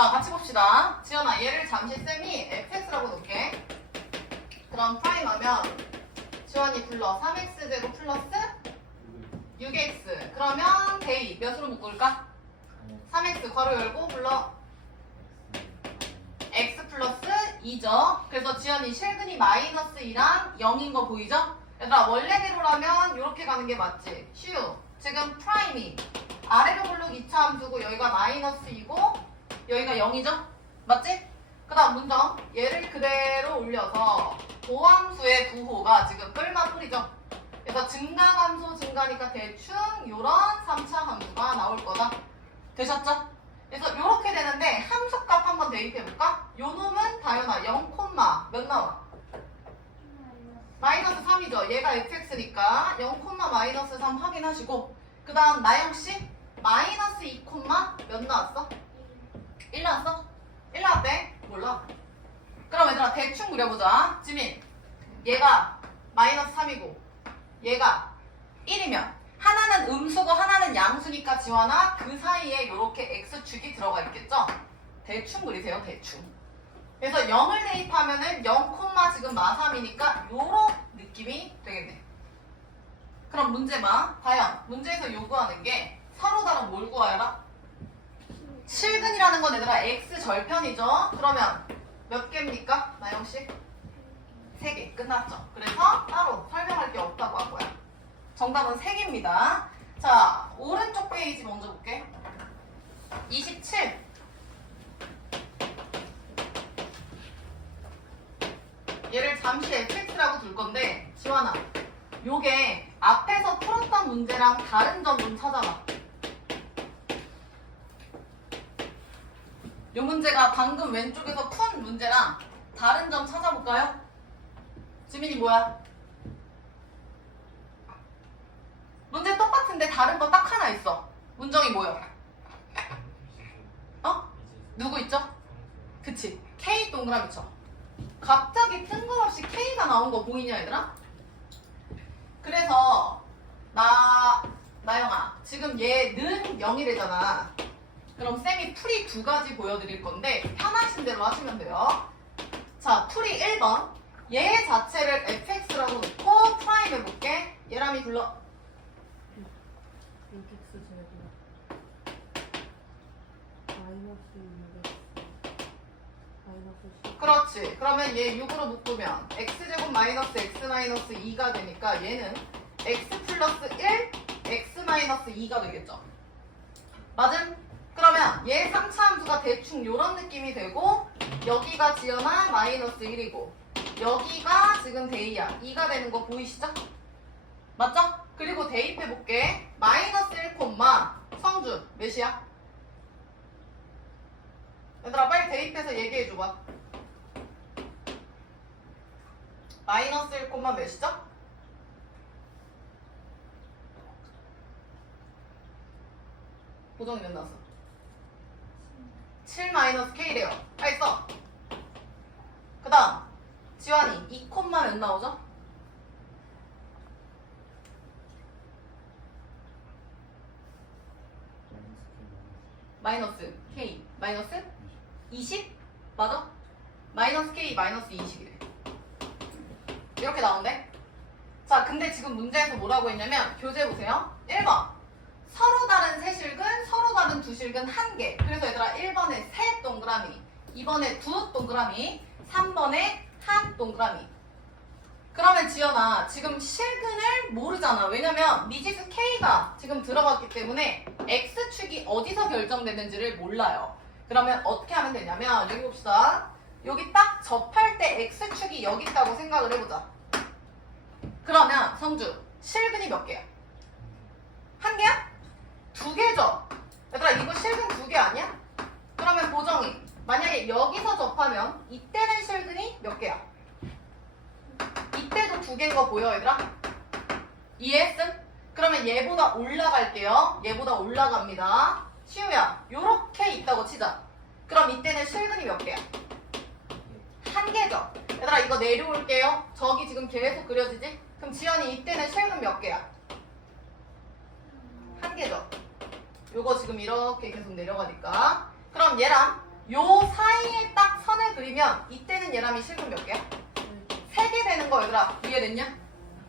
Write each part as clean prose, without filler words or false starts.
자, 같이 봅시다. 지연아, 얘를 잠시 쌤이 fx라고 놓을게. 그럼 프라임 하면 지원이 불러 3x제곱 플러스 6x. 그러면 데이 몇으로 묶을까? 3x 괄호 열고 불러 x 플러스 2죠. 그래서 지연이 실근이 마이너스 2랑 0인 거 보이죠? 얘들아, 원래대로라면 이렇게 가는 게 맞지? 쉬우. 지금 프라임이 아래로 블록 2차 함수고 여기가 마이너스 2고 여기가 0이죠? 맞지? 그 다음 문정. 얘를 그대로 올려서 보함수의 부호가 지금 끌만 풀이죠? 그래서 증가함수 증가니까 대충 요런 3차 함수가 나올 거다. 되셨죠? 그래서 요렇게 되는데 함수값 한번 대입해볼까? 요 놈은 다현아 0, 몇 나와? 마이너스 3이죠. 얘가 fx니까 0, 마이너스 3 확인하시고 그 다음 나영씨 마이너스 2, 몇 나왔어? 1 나왔어? 1 나왔대? 몰라. 그럼 얘들아 대충 그려보자. 지민 얘가 마이너스 3이고 얘가 1이면 하나는 음수고 하나는 양수니까 지원아 그 사이에 이렇게 x축이 들어가 있겠죠? 대충 그리세요. 대충. 그래서 0을 대입하면은 0, 지금 마3이니까 요런 느낌이 되겠네. 그럼 문제 봐. 다현, 문제에서 요구하는 게 서로 다른 뭘 구하여라? 실근이라는 건 얘들아 x 절편이죠? 그러면 몇 개입니까? 나영씨? 3개. 끝났죠? 그래서 따로 설명할 게 없다고 한 거야. 정답은 3개입니다. 자, 오른쪽 페이지 먼저 볼게. 27. 얘를 잠시 fx라고 둘 건데 지환아, 요게 앞에서 풀었던 문제랑 다른 점 좀 찾아봐. 요 문제가 방금 왼쪽에서 푼 문제랑 다른 점 찾아볼까요? 지민이 뭐야? 문제 똑같은데 다른 거 딱 하나 있어. 문정이 뭐야? 어? 누구 있죠? 그치. K 동그라미 쳐. 갑자기 뜬금없이 K가 나온 거 보이냐 얘들아? 그래서 나영아 지금 얘는 0이래잖아. 그럼 쌤이 풀이 2가지 보여드릴 건데 편하신 대로 하시면 돼요. 자, 풀이 1번. 얘 자체를 fx라고 놓고 프라임 해볼게. 얘람이 불러. 6x 제곱 마이너스 6x 마이너스 10. 그렇지. 그러면 얘 6으로 묶으면 x제곱 마이너스 x 마이너스 2가 되니까 얘는 x 플러스 1, x 마이너스 2가 되겠죠. 맞음? 그러면 얘 3차 함수가 대충 요런 느낌이 되고 여기가 지연아 마이너스 1이고 여기가 지금 데이야 2가 되는 거 보이시죠? 맞죠? 그리고 대입해볼게. 마이너스 1, 성준 몇이야? 얘들아 빨리 대입해서 얘기해줘봐. 마이너스 1, 몇이죠? 보정이 몇 나왔어? 7 마이너스 K래요. 빨리 써. 그 다음 지환이 2, 몇 나오죠? 마이너스 K 마이너스 20? 맞아? 마이너스 K 마이너스 20이래. 이렇게 나온대. 자, 근데 지금 문제에서 뭐라고 했냐면 교재 보세요. 1번 서로 다른 세 실근, 서로 다른 두 실근 1개. 그래서 얘들아 1번에 세 동그라미, 2번에 두 동그라미, 3번에 한 동그라미. 그러면 지연아 지금 실근을 모르잖아. 왜냐면 미지수 K가 지금 들어갔기 때문에 X축이 어디서 결정되는지를 몰라요. 그러면 어떻게 하면 되냐면 여기 봅시다. 여기 딱 접할 때 X축이 여기 있다고 생각을 해보자. 그러면 성주 실근이 몇 개야? 1개야? 2개죠? 얘들아 이거 실근 2개 아니야? 그러면 보정이 만약에 여기서 접하면 이때는 실근이 몇 개야? 이때도 2개인 거 보여 얘들아? 이해했음? 그러면 얘보다 올라갈게요. 얘보다 올라갑니다. 시우야 요렇게 있다고 치자. 그럼 이때는 실근이 몇 개야? 1개죠? 얘들아 이거 내려올게요. 저기 지금 계속 그려지지? 그럼 지연이 이때는 실근 몇 개야? 1개죠? 요거 지금 이렇게 계속 내려가니까 그럼 얘랑 요 사이에 딱 선을 그리면 이때는 얘람이 실근 몇 개야? 3개 되는 거 얘들아 이해됐냐?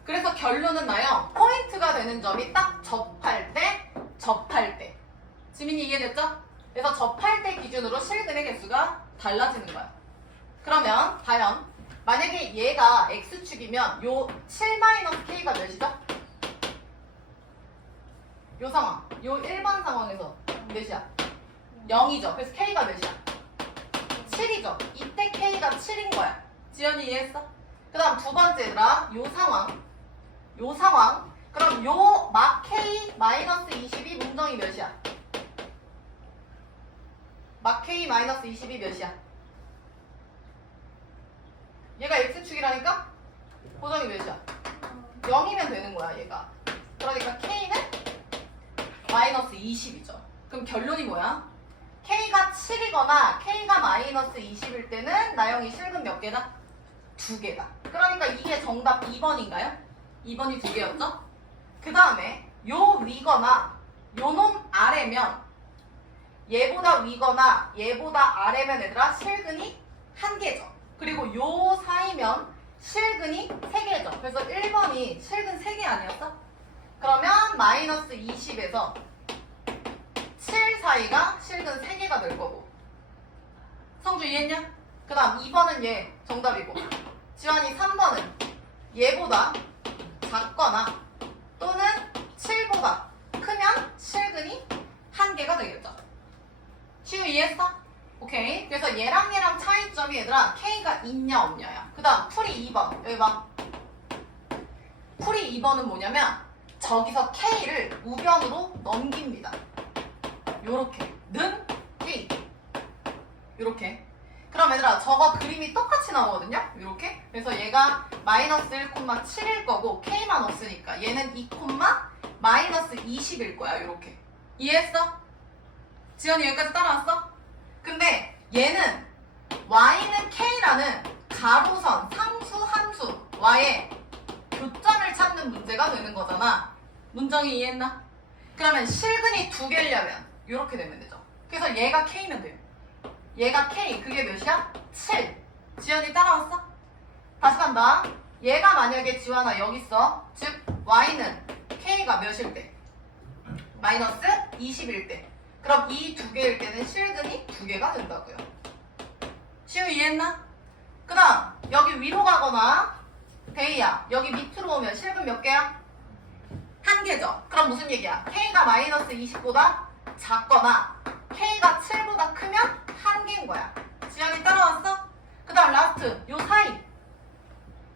그래서 결론은 나요. 포인트가 되는 점이 딱 접할 때. 지민이 이해됐죠? 그래서 접할 때 기준으로 실근의 개수가 달라지는 거야. 그러면 과연 만약에 얘가 x축이면 요 7-k가 몇이죠? 요 상황, 요 1번 상황에서 몇이야? 0이죠. 그래서 k가 몇이야? 7이죠. 이때 k가 7인 거야. 지연이 이해했어? 그 다음 두 번째 얘들아, 요 상황. 그럼 요 막 k 마이너스 20이 문정이 몇이야? 막 k 마이너스 20이 몇이야? 얘가 x축이라니까? 고정이 몇이야? 0이면 되는 거야 얘가. 그러니까 k는 마이너스 20이죠. 그럼 결론이 뭐야? k가 7이거나 k가 마이너스 20일 때는 나영이 실근 몇 개다? 2개다. 그러니까 이게 정답 2번인가요? 2번이 2개였죠? 그 다음에 요 위거나 요 놈 아래면 얘보다 위거나 얘보다 아래면 얘들아 실근이 1개죠. 그리고 요 사이면 실근이 3개죠. 그래서 1번이 실근 3개 아니었어? 그러면 마이너스 20에서 7 사이가 실근 3개가 될 거고. 성주 이해했냐? 그 다음 2번은 얘 정답이고, 지환이 3번은 얘보다 작거나 또는 7보다 크면 실근이 1개가 되겠죠. 시우 이해했어? 오케이. 그래서 얘랑 차이점이 얘들아 k가 있냐 없냐야. 그 다음 풀이 2번 여기 봐. 풀이 2번은 뭐냐면 저기서 k를 우변으로 넘깁니다. 요렇게 는 k 요렇게. 그럼 얘들아 저거 그림이 똑같이 나오거든요. 요렇게. 그래서 얘가 마이너스 1,7일 거고 k만 없으니까 얘는 2, 마이너스 20일 거야. 요렇게. 이해했어? 지연이 여기까지 따라왔어? 근데 얘는 y는 k라는 가로선 상수 함수 y의 교점을 찾는 문제가 되는 거잖아. 문정이 이해했나? 그러면 실근이 2개려면 이렇게 되면 되죠. 그래서 얘가 k면 돼요. 얘가 k 그게 몇이야? 7. 지연이 따라왔어? 다시 간다. 얘가 만약에 지환아 여기 있어. 즉 y는 k가 몇일 때? 마이너스 20일 때. 그럼 이 2개일 때는 실근이 2개가 된다고요. 시우 이해했나? 그 다음 여기 위로 가거나 데이야 여기 밑으로 오면 실근 몇 개야? 1개죠. 그럼 무슨 얘기야? k가 마이너스 20보다 작거나 k가 7보다 크면 1개인 거야. 지연이 따라왔어? 그 다음 라스트 요 사이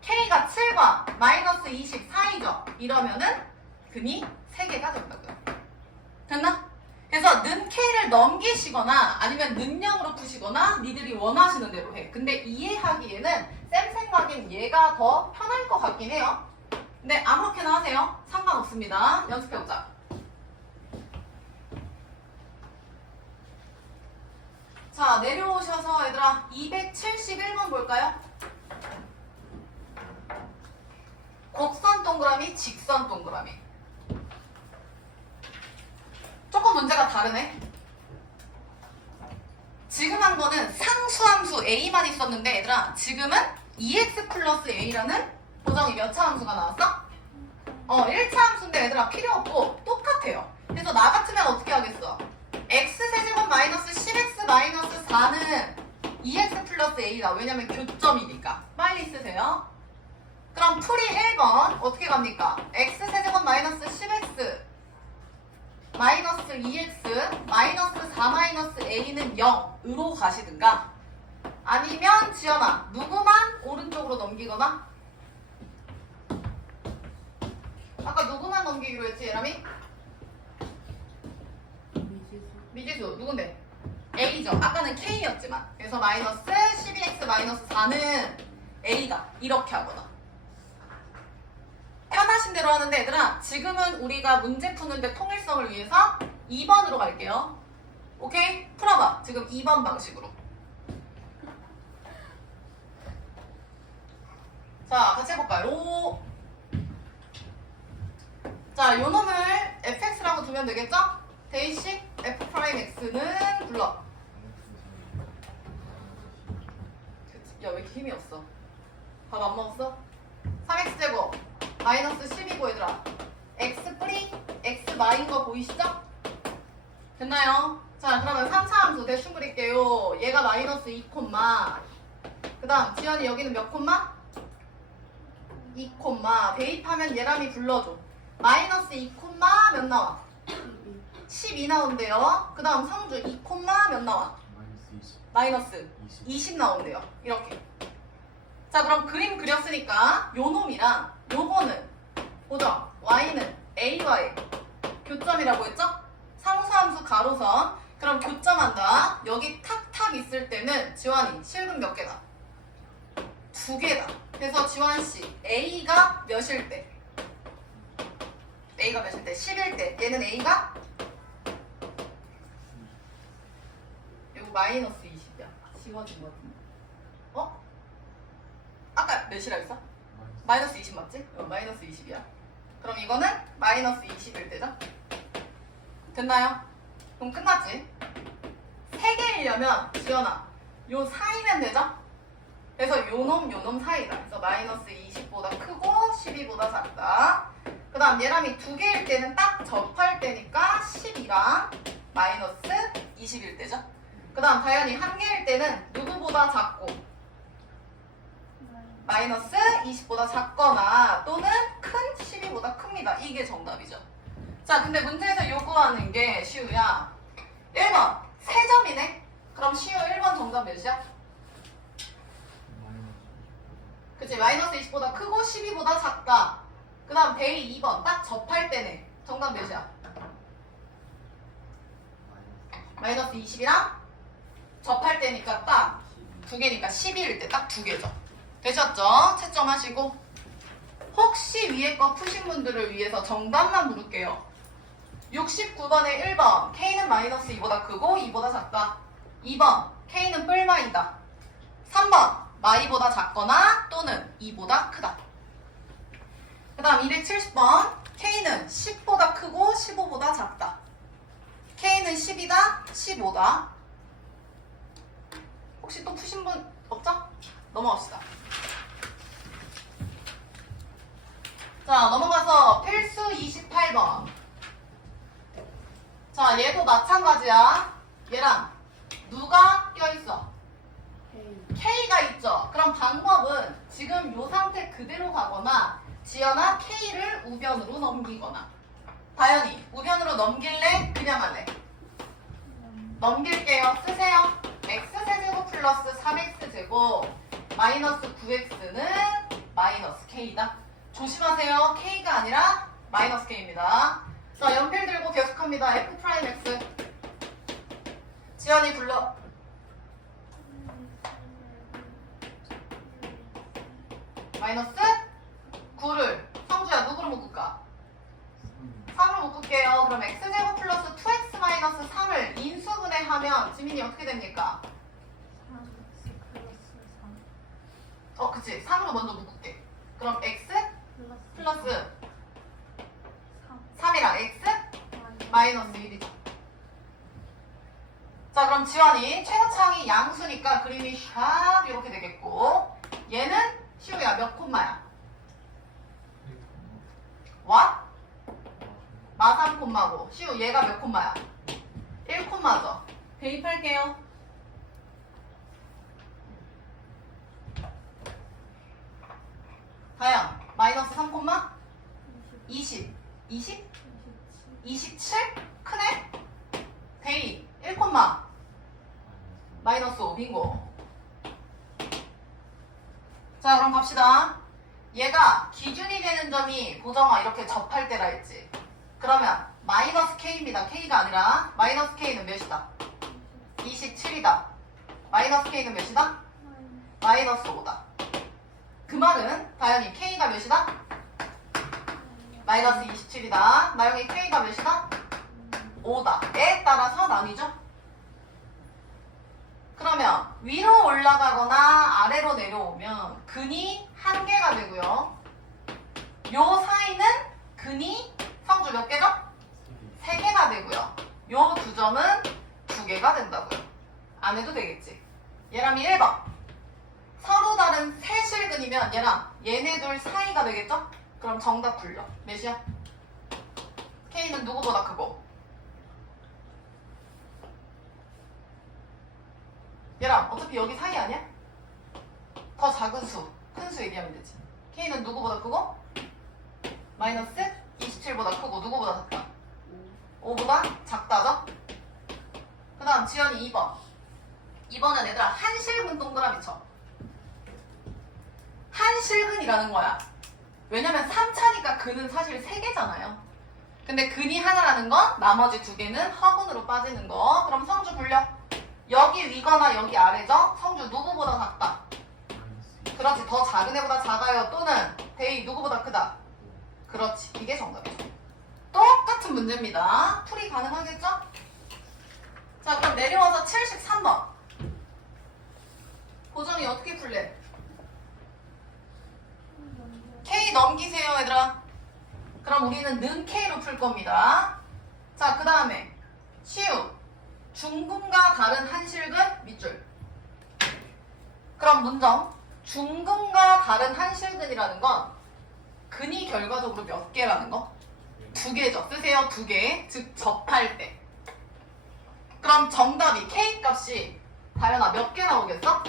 k가 7과 마이너스 20 사이죠. 이러면은 근이 3개가 된다고요. 됐나? 그래서 는 k를 넘기시거나 아니면 는 0으로 푸시거나 니들이 원하시는 대로 해. 근데 이해하기에는 쌤 생각엔 얘가 더 편할 것 같긴 해요. 근데 아무렇게나 하세요. 상관없습니다. 연습해보자. 자 내려오셔서 얘들아 271번 볼까요? 곡선 동그라미, 직선 동그라미. 조금 문제가 다르네. 지금 한 거는 상수함수 a만 있었는데 얘들아 지금은 2x 플러스 a라는 고정이 몇 차 함수가 나왔어? 1차 함수인데 얘들아 필요 없고 똑같아요. 그래서 나 같으면 어떻게 하겠어? x세제곱 마이너스 10x 마이너스 4는 2x 플러스 a다. 왜냐면 교점이니까. 빨리 쓰세요. 그럼 풀이 1번 어떻게 갑니까? x세제곱 마이너스 10x 마이너스 2x 마이너스 4 마이너스 a는 0으로 가시든가 아니면 지연아 누구만 오른쪽으로 넘기거나 아까 누구만 넘기기로 했지 예람이? 미지수 누군데? a죠. 아까는 k였지만 그래서 마이너스 12x 마이너스 4는 a다. 이렇게 하거나 편하신 대로 하는데 얘들아 지금은 우리가 문제 푸는데 통일성을 위해서 2번으로 갈게요. 오케이? 풀어봐. 지금 2번 방식으로. 자 같이 해볼까요? 자 요 놈을 fx라고 두면 되겠죠? 데이씨 f 프라임 x는 불러 야, 왜 이렇게 힘이 없어? 밥 안 먹었어? 3x제곱 마이너스 12고 얘들아. x 뿌리 x 마인 거 보이시죠? 됐나요? 자, 그러면 3차 함수 대충 그릴게요. 얘가 마이너스 2 콤마. 그 다음 지연이 여기는 몇 콤마? 2 콤마. 대입하면 얘람이 불러줘. 마이너스 2 콤마 몇 나와? 12 나온대요. 그 다음 성주 2 콤마 몇 나와? 마이너스 20 나온대요. 이렇게. 자, 그럼 그림 그렸으니까 요 놈이랑 요거는 보죠. y는 a와의 교점이라고 했죠? 상수함수 가로선. 그럼 교점한다. 여기 탁탁 있을 때는 지환이 실근 몇 개다? 2개다. 그래서 지환씨 a가 몇일 때? a가 몇일 때? 10일 때. 얘는 a가 이거 마이너스 20이야. 지워진 거 같은데. 어? 아까 몇이라 했어? 마이너스 20 맞지? 마이너스 20이야. 그럼 이거는 마이너스 20일 때죠? 됐나요? 그럼 끝났지? 3개이려면 지연아 요 사이면 되죠? 그래서 요놈 사이다. 그래서 마이너스 20보다 크고 12보다 작다. 그 다음 얘람이 2개일 때는 딱 접할 때니까 12랑 마이너스 20일 때죠? 그 다음 다연이 1개일 때는 누구보다 작고 마이너스 20보다 작거나 또는 큰 12보다 큽니다. 이게 정답이죠. 자, 근데 문제에서 요구하는 게 시우야 1번 3점이네. 그럼 시우 1번 정답 몇이야? 그치, 마이너스 20보다 크고 12보다 작다. 그 다음 베이 2번 딱 접할 때네. 정답 몇이야? 마이너스 20이랑 접할 때니까 딱 2개니까 12일 때 딱 2개죠. 되셨죠? 채점하시고. 혹시 위에 거 푸신 분들을 위해서 정답만 부를게요. 69번에 1번 K는 마이너스 2보다 크고 2보다 작다. 2번 K는 뿔마이다. 3번 마이보다 작거나 또는 2보다 크다. 그 다음 270번 K는 10보다 크고 15보다 작다. K는 10이다 15다. 혹시 또 푸신 분 없죠? 넘어갑시다. 자, 넘어가서 필수 28번. 자, 얘도 마찬가지야. 얘랑 누가 껴있어? K가 있죠. 그럼 방법은 지금 요 상태 그대로 가거나 지연아 K를 우변으로 넘기거나. 다연이 우변으로 넘길래? 그냥 할래? 넘길게요. 쓰세요. x세제곱 플러스 3x제곱 마이너스 9x는 마이너스 k다. 조심하세요. k가 아니라 마이너스 k입니다. 자, 연필 들고 계속합니다. f 프라임 x. 지연이 불러. 마이너스 9를 성주야 누구로 묶을까? 3으로 묶을게요. 그럼 x제곱 플러스 2x 마이너스 3을 인수분해하면 지민이 어떻게 됩니까? 그치. 3으로 먼저 묶을게. 그럼 x 플러스 3이랑 x 마이너스 1이죠. 자, 그럼 지환이 최고창이 양수니까 그림이 샥 이렇게 되겠고, 얘는 시우야 몇 콤마야? 와? 마 3콤마고 시우 얘가 몇 콤마야? 1콤마죠. 대입할게요. 다연 마이너스 3콤마 20 27 크네? 대입 1콤마 마이너스 5 빙고. 자, 그럼 갑시다. 얘가 기준이 되는 점이 보정아 이렇게 접할 때라 했지. 그러면 마이너스 k입니다. k가 아니라 마이너스 k는 몇이다? 27이다. 마이너스 k는 몇이다? 마이너스 5다. 그 말은 다현이 k가 몇이다? 마이너스 27이다. 나영이 k가 몇이다? 5다에 따라서 나뉘죠. 그러면 위로 올라가거나 아래로 내려오면 근이 1개가 되고요. 요 사이는 근이 성주 몇 개죠? 3개가 되고요. 요 두 점은 2개가 된다고요. 안 해도 되겠지. 얘람이 1번. 서로 다른 세 실근이면 얘랑 얘네 둘 사이가 되겠죠? 그럼 정답 불려. 몇이야? K는 누구보다 크고 얘랑 어차피 여기 사이 아니야? 더 작은 수, 큰 수 얘기하면 되지. K는 누구보다 크고 마이너스 27보다 크고 누구보다 작다? 5보다 작다죠? 그 다음 지연이 2번. 2번은 얘들아 한실근 동그라미 쳐. 한실근이라는 거야. 왜냐면 3차니까 근은 사실 3개잖아요. 근데 근이 하나라는 건 나머지 2개는 허근으로 빠지는 거. 그럼 성주 불려. 여기 위거나 여기 아래죠? 성주 누구보다 작다? 그렇지. 더 작은 애보다 작아요. 또는 대이 누구보다 크다? 그렇지. 이게 정답이죠. 똑같은 문제입니다. 풀이 가능하겠죠? 자, 그럼 내려와서 73번. 보정이 어떻게 풀래? K 넘기세요, 얘들아. 그럼 우리는 는 K로 풀 겁니다. 자, 그 다음에 시우. 중근과 다른 한실근 밑줄. 그럼 문정. 중근과 다른 한실근이라는 건 근이 결과적으로 몇 개라는 거? 2개죠. 쓰세요. 2개. 즉 접할 때. 그럼 정답이 K 값이 다현아 몇 개 나오겠어?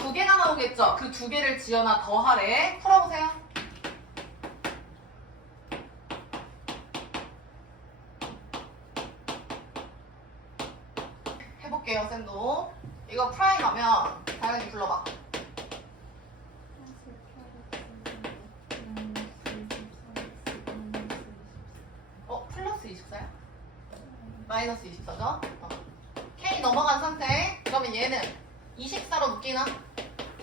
2개가 나오겠죠. 그 2개를 지연아 더하래. 풀어보세요. 해볼게요, 쌤도. 이거 프라임 하면 다현이 불러봐. 플러스 24야? 마이너스 24죠? K 넘어간 상태. 그러면 얘는 24로 묶이나?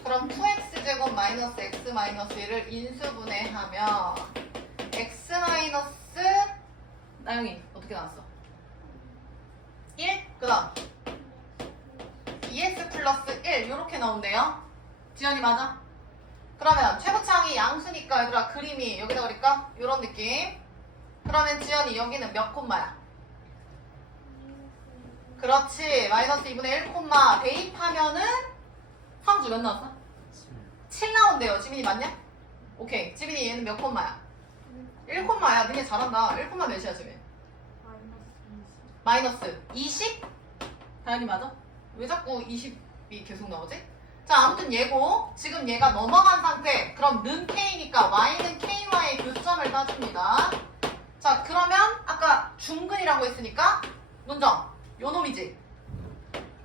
그럼 2x제곱 마이너스 x 마이너스 1을 인수분해하면 x 마이너스 나영이 어떻게 나왔어? 1? 그 다음 2x 플러스 1 이렇게 나온대요. 지연이 맞아? 그러면 최고창이 양수니까 얘들아 그림이 여기다 그릴까? 이런 느낌. 그러면 지연이 여기는 몇 콤마야? 그렇지. 마이너스 2분의 1 콤마 대입하면은 성주 몇 나왔어? 7 나온대요. 지민이 맞냐? 오케이. 지민이 얘는 몇 콤마야? 1 콤마야. 니네 잘한다. 1 콤마 몇이야 지민? 마이너스 20? 다현이 맞아? 왜 자꾸 20이 계속 나오지? 자 아무튼 얘고 지금 얘가 넘어간 상태. 그럼 는 K니까 Y는 KY의 교점을 따줍니다. 자 그러면 아까 중근이라고 했으니까 문정 요 놈이지.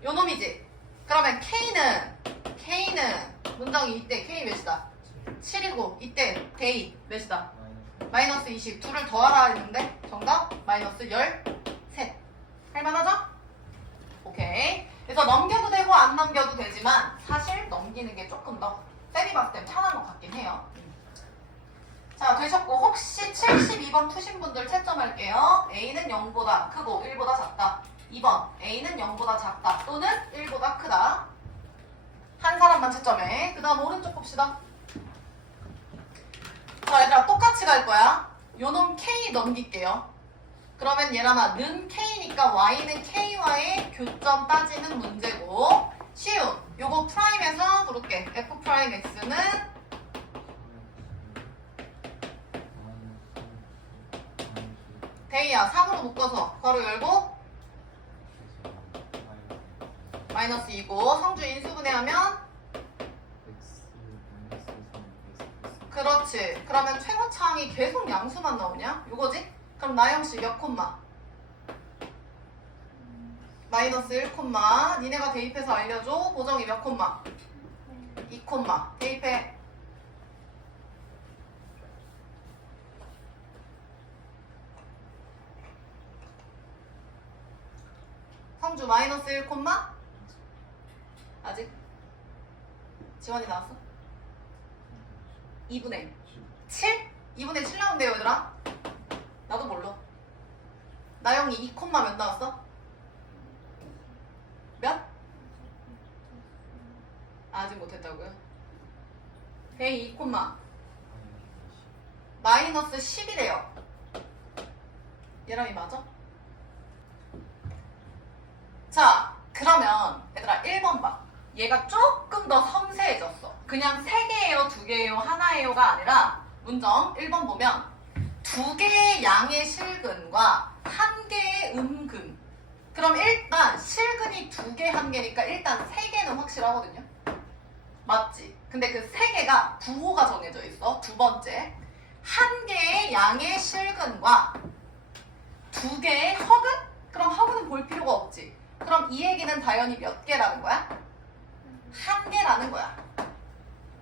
요 놈이지. 그러면 K는 문정이 이때 K 몇이다? 7이고 이때 대이 몇이다? 마이너스 20. 둘을 더하라 했는데 정답 마이너스 13. 할만하죠? 오케이. 그래서 넘겨도 되고 안 넘겨도 되지만 사실 넘기는 게 조금 더 쌤이 봤을 땐 편한 것 같긴 해요. 자 되셨고 혹시 72번 푸신 분들 채점할게요. A는 0보다 크고 1보다 작다. 2번 A는 0보다 작다 또는 1보다 크다. 한 사람만 채점해. 그 다음 오른쪽 봅시다. 자 얘들아 똑같이 갈 거야. 요놈 K 넘길게요. 그러면 얘랑아 는 K니까 Y는 K와의 교점 따지는 문제고 쉬운 요거 프라임에서 부를게. F 프라임 X는 데이야 3으로 묶어서 괄호 열고 마이너스 2고 성주 인수분해하면 그렇지. 그러면 최고창이 계속 양수만 나오냐? 요거지? 그럼 나영씨 몇 콤마? 마이너스 1 콤마. 니네가 대입해서 알려줘. 보정이 몇 콤마? 2 콤마. 대입해. 성주 마이너스 1 콤마? 아직? 지원이 나왔어? 2분의 7? 2분의 7 나온대요 얘들아. 나도 몰라. 나영이 2 콤마 몇 나왔어? 몇? 아직 못했다고요? 대이 2 콤마 마이너스 10이래요. 얘랑이 맞아? 자 그러면 얘들아 1번 봐. 얘가 조금 더 섬세해졌어. 그냥 3개예요, 2개예요, 하나예요가 아니라 문정 1번 보면 2개의 양의 실근과 1개의 음근. 그럼 일단 실근이 2개, 1개니까 일단 3개는 확실하거든요. 맞지? 근데 그 3개가 부호가 정해져 있어. 두 번째, 1개의 양의 실근과 2개의 허근? 그럼 허근은 볼 필요가 없지. 그럼 이 얘기는 당연히 몇 개라는 거야? 1개라는 거야.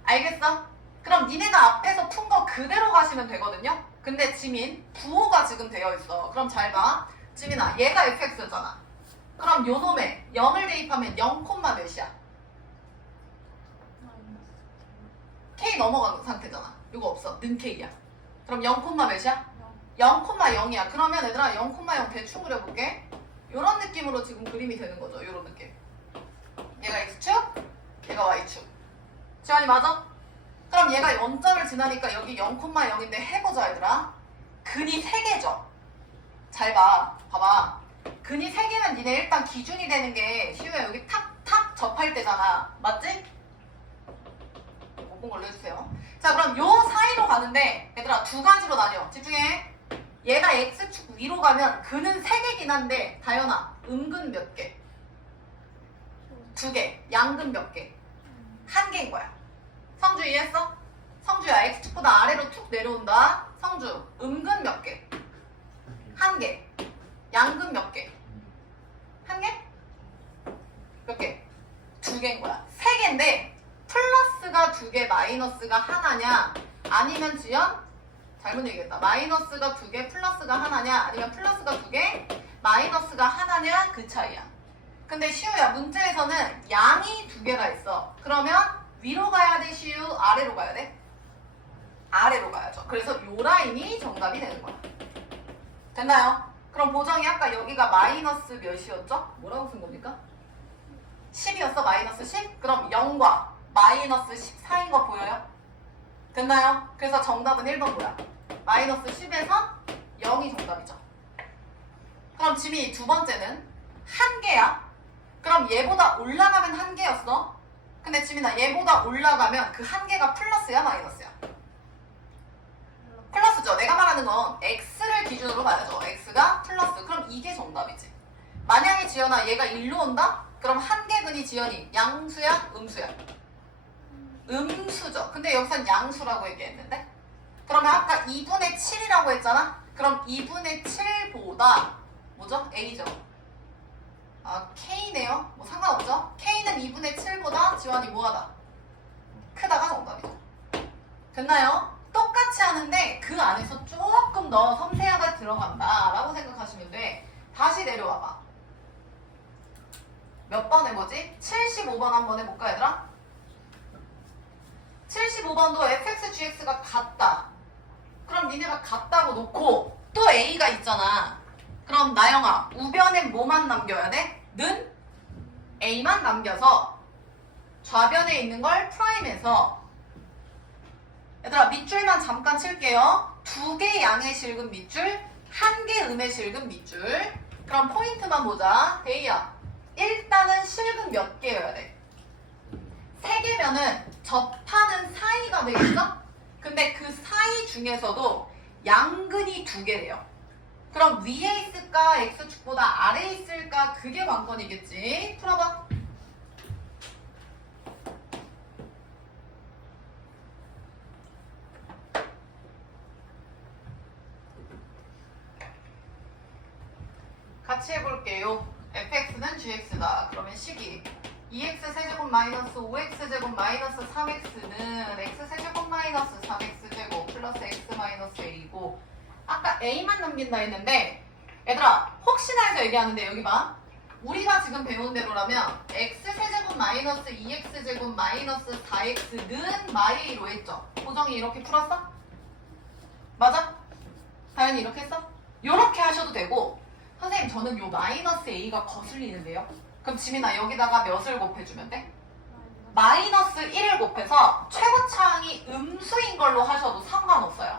알겠어? 그럼 니네가 앞에서 푼 거 그대로 가시면 되거든요. 근데 지민, 부호가 지금 되어 있어. 그럼 잘 봐. 지민아, 얘가 fx잖아. 그럼 요 놈에 0을 대입하면 0, 몇이야? k 넘어간 상태잖아. 이거 없어. 는 k야. 그럼 0, 몇이야? 0,0이야. 그러면 얘들아 0,0 대충 그려볼게. 요런 느낌으로 지금 그림이 되는 거죠. 요런 느낌. 얘가 x축, 얘가 y축. 지환이 맞아? 그럼 얘가 0점을 지나니까 여기 0,0인데 해보자 얘들아. 근이 3개죠. 잘 봐. 봐봐. 근이 3개면 니네 일단 기준이 되는 게 시우야 여기 탁탁 접할 때잖아. 맞지? 못 본 걸로 해주세요. 자 그럼 요 사이로 가는데 얘들아 2가지로 나뉘어. 집중해. 얘가 x축 위로 가면 근은 3개긴 한데 다현아 음근 몇 개? 2개. 양근 몇 개? 1개인 거야. 성주 이해했어? 성주야 x축보다 아래로 툭 내려온다. 성주 음근 몇 개? 1개. 양근 몇 개? 1개? 몇 개? 2개인 거야. 3개인데 플러스가 2개 마이너스가 하나냐 아니면 지연? 잘못 얘기했다. 마이너스가 2개 플러스가 하나냐 아니면 플러스가 2개 마이너스가 하나냐 그 차이야. 근데 시우야 문제에서는 양이 2개가 있어. 그러면 위로 가야 돼 시우? 아래로 가야 돼? 아래로 가야죠. 그래서 요 라인이 정답이 되는 거야. 됐나요? 그럼 보정이 아까 여기가 마이너스 몇이었죠? 뭐라고 쓴 겁니까? 10이었어? 마이너스 10? 그럼 0과 마이너스 10 사이인 거 보여요? 됐나요? 그래서 정답은 1번 뭐야? 마이너스 10에서 0이 정답이죠. 그럼 지민이 두 번째는 1개야. 그럼 얘보다 올라가면 1개였어. 근데 지민아 얘보다 올라가면 그 1개가 플러스야 마이너스야? 플러스죠. 내가 말하는 건 x를 기준으로 봐야죠. x가 플러스. 그럼 이게 정답이지. 만약에 지연아 얘가 1로 온다? 그럼 1개 근이 지연이 양수야? 음수야? 음수죠. 근데 여기선 양수라고 얘기했는데? 그러면 아까 2분의 7이라고 했잖아? 그럼 2분의 7보다 뭐죠? a죠. 아 k네요. 뭐 상관없죠? k는 2분의 7보다 지원이 뭐하다? 크다가 정답이죠. 됐나요? 똑같이 하는데 그 안에서 조금 더 섬세하게 들어간다 라고 생각하시면 돼. 다시 내려와봐. 몇 번 해보지? 75번 한번 해볼까 얘들아? 75번도 fx, gx가 같다. 그럼 니네가 같다고 놓고 또 a가 있잖아. 그럼 나영아 우변엔 뭐만 남겨야 돼? 는 a만 남겨서 좌변에 있는 걸 프라임에서 얘들아 밑줄만 잠깐 칠게요. 2개 양의 실근 밑줄, 1개 음의 실근 밑줄. 그럼 포인트만 보자. 데이야 일단은 실근 몇 개여야 돼? 3개면은 접하는 사이가 되겠죠? 근데 그 사이 중에서도 양근이 2개래요. 그럼 위에 있을까? x축보다 아래에 있을까? 그게 관건이겠지. 풀어봐. 같이 해볼게요. fx는 gx다. 그러면 식이 2x 세제곱 마이너스 5x 제곱 마이너스 3x는 x 세제곱 마이너스 3x 제곱 플러스 x 마이너스 a고 아까 a만 남긴다 했는데 얘들아 혹시나 해서 얘기하는데 여기 봐. 우리가 지금 배운 대로라면 x 세제곱 마이너스 2x 제곱 마이너스 4x는 마이로 했죠. 고정이 이렇게 풀었어? 맞아? 다현이 이렇게 했어? 이렇게 하셔도 되고 선생님 저는 요 마이너스 a가 거슬리는데요. 그럼 지민아 여기다가 몇을 곱해주면 돼? 마이너스 1을 곱해서 최고차항이 음수인 걸로 하셔도 상관없어요.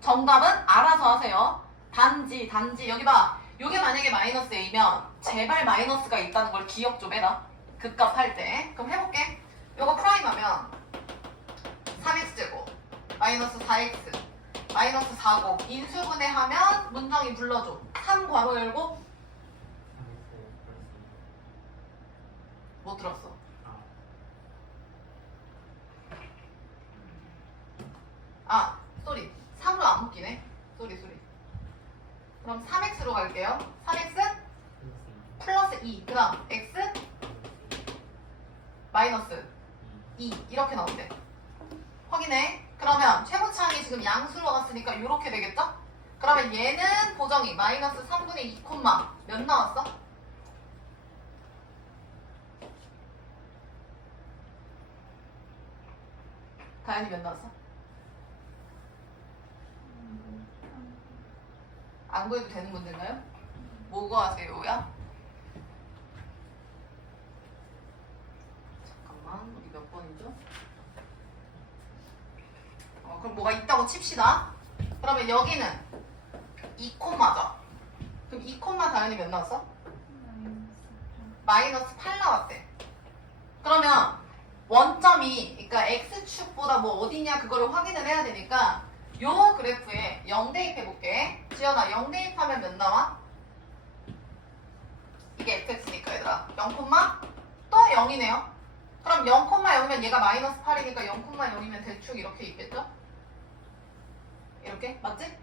정답은 알아서 하세요. 단지 여기 봐. 요게 만약에 마이너스 a면 제발 마이너스가 있다는 걸 기억 좀 해라. 그 값 할 때. 그럼 해볼게. 요거 프라임 하면 3x제곱 마이너스 4x 마이너스 4곱 인수분해하면 문정이 불러줘. 3 괄호 열고 못 들었어. 아, 쏘리. 3으로 안 묶이네. 쏘리. 그럼 3x로 갈게요. 3x 플러스 2. 그 다음 x 마이너스 2. 이렇게 나온대. 확인해. 그러면 최고차항이 지금 양수로 갔으니까 이렇게 되겠죠? 그러면 얘는 보정이 마이너스 3분의 2 콤마 몇 나왔어? 다현이 몇 나왔어? 안 구해도 되는 문제인가요? 뭐 구하세요야? 잠깐만, 우리 몇 번이죠? 그럼 뭐가 있다고 칩시다. 그러면 여기는 2콤마죠? 그럼 2콤마 다현이 몇 나왔어? 마이너스 8 나왔대. 그러면 원점이, 그러니까 x축보다 뭐 어디냐 그거를 확인을 해야 되니까 요 그래프에 0 대입해볼게. 지연아, 0 대입하면 몇 나와? 이게 fx니까 얘들아 0, 또 0이네요. 그럼 0,0이면 얘가 마이너스 8이니까 0,0이면 대충 이렇게 있겠죠? 이렇게? 맞지?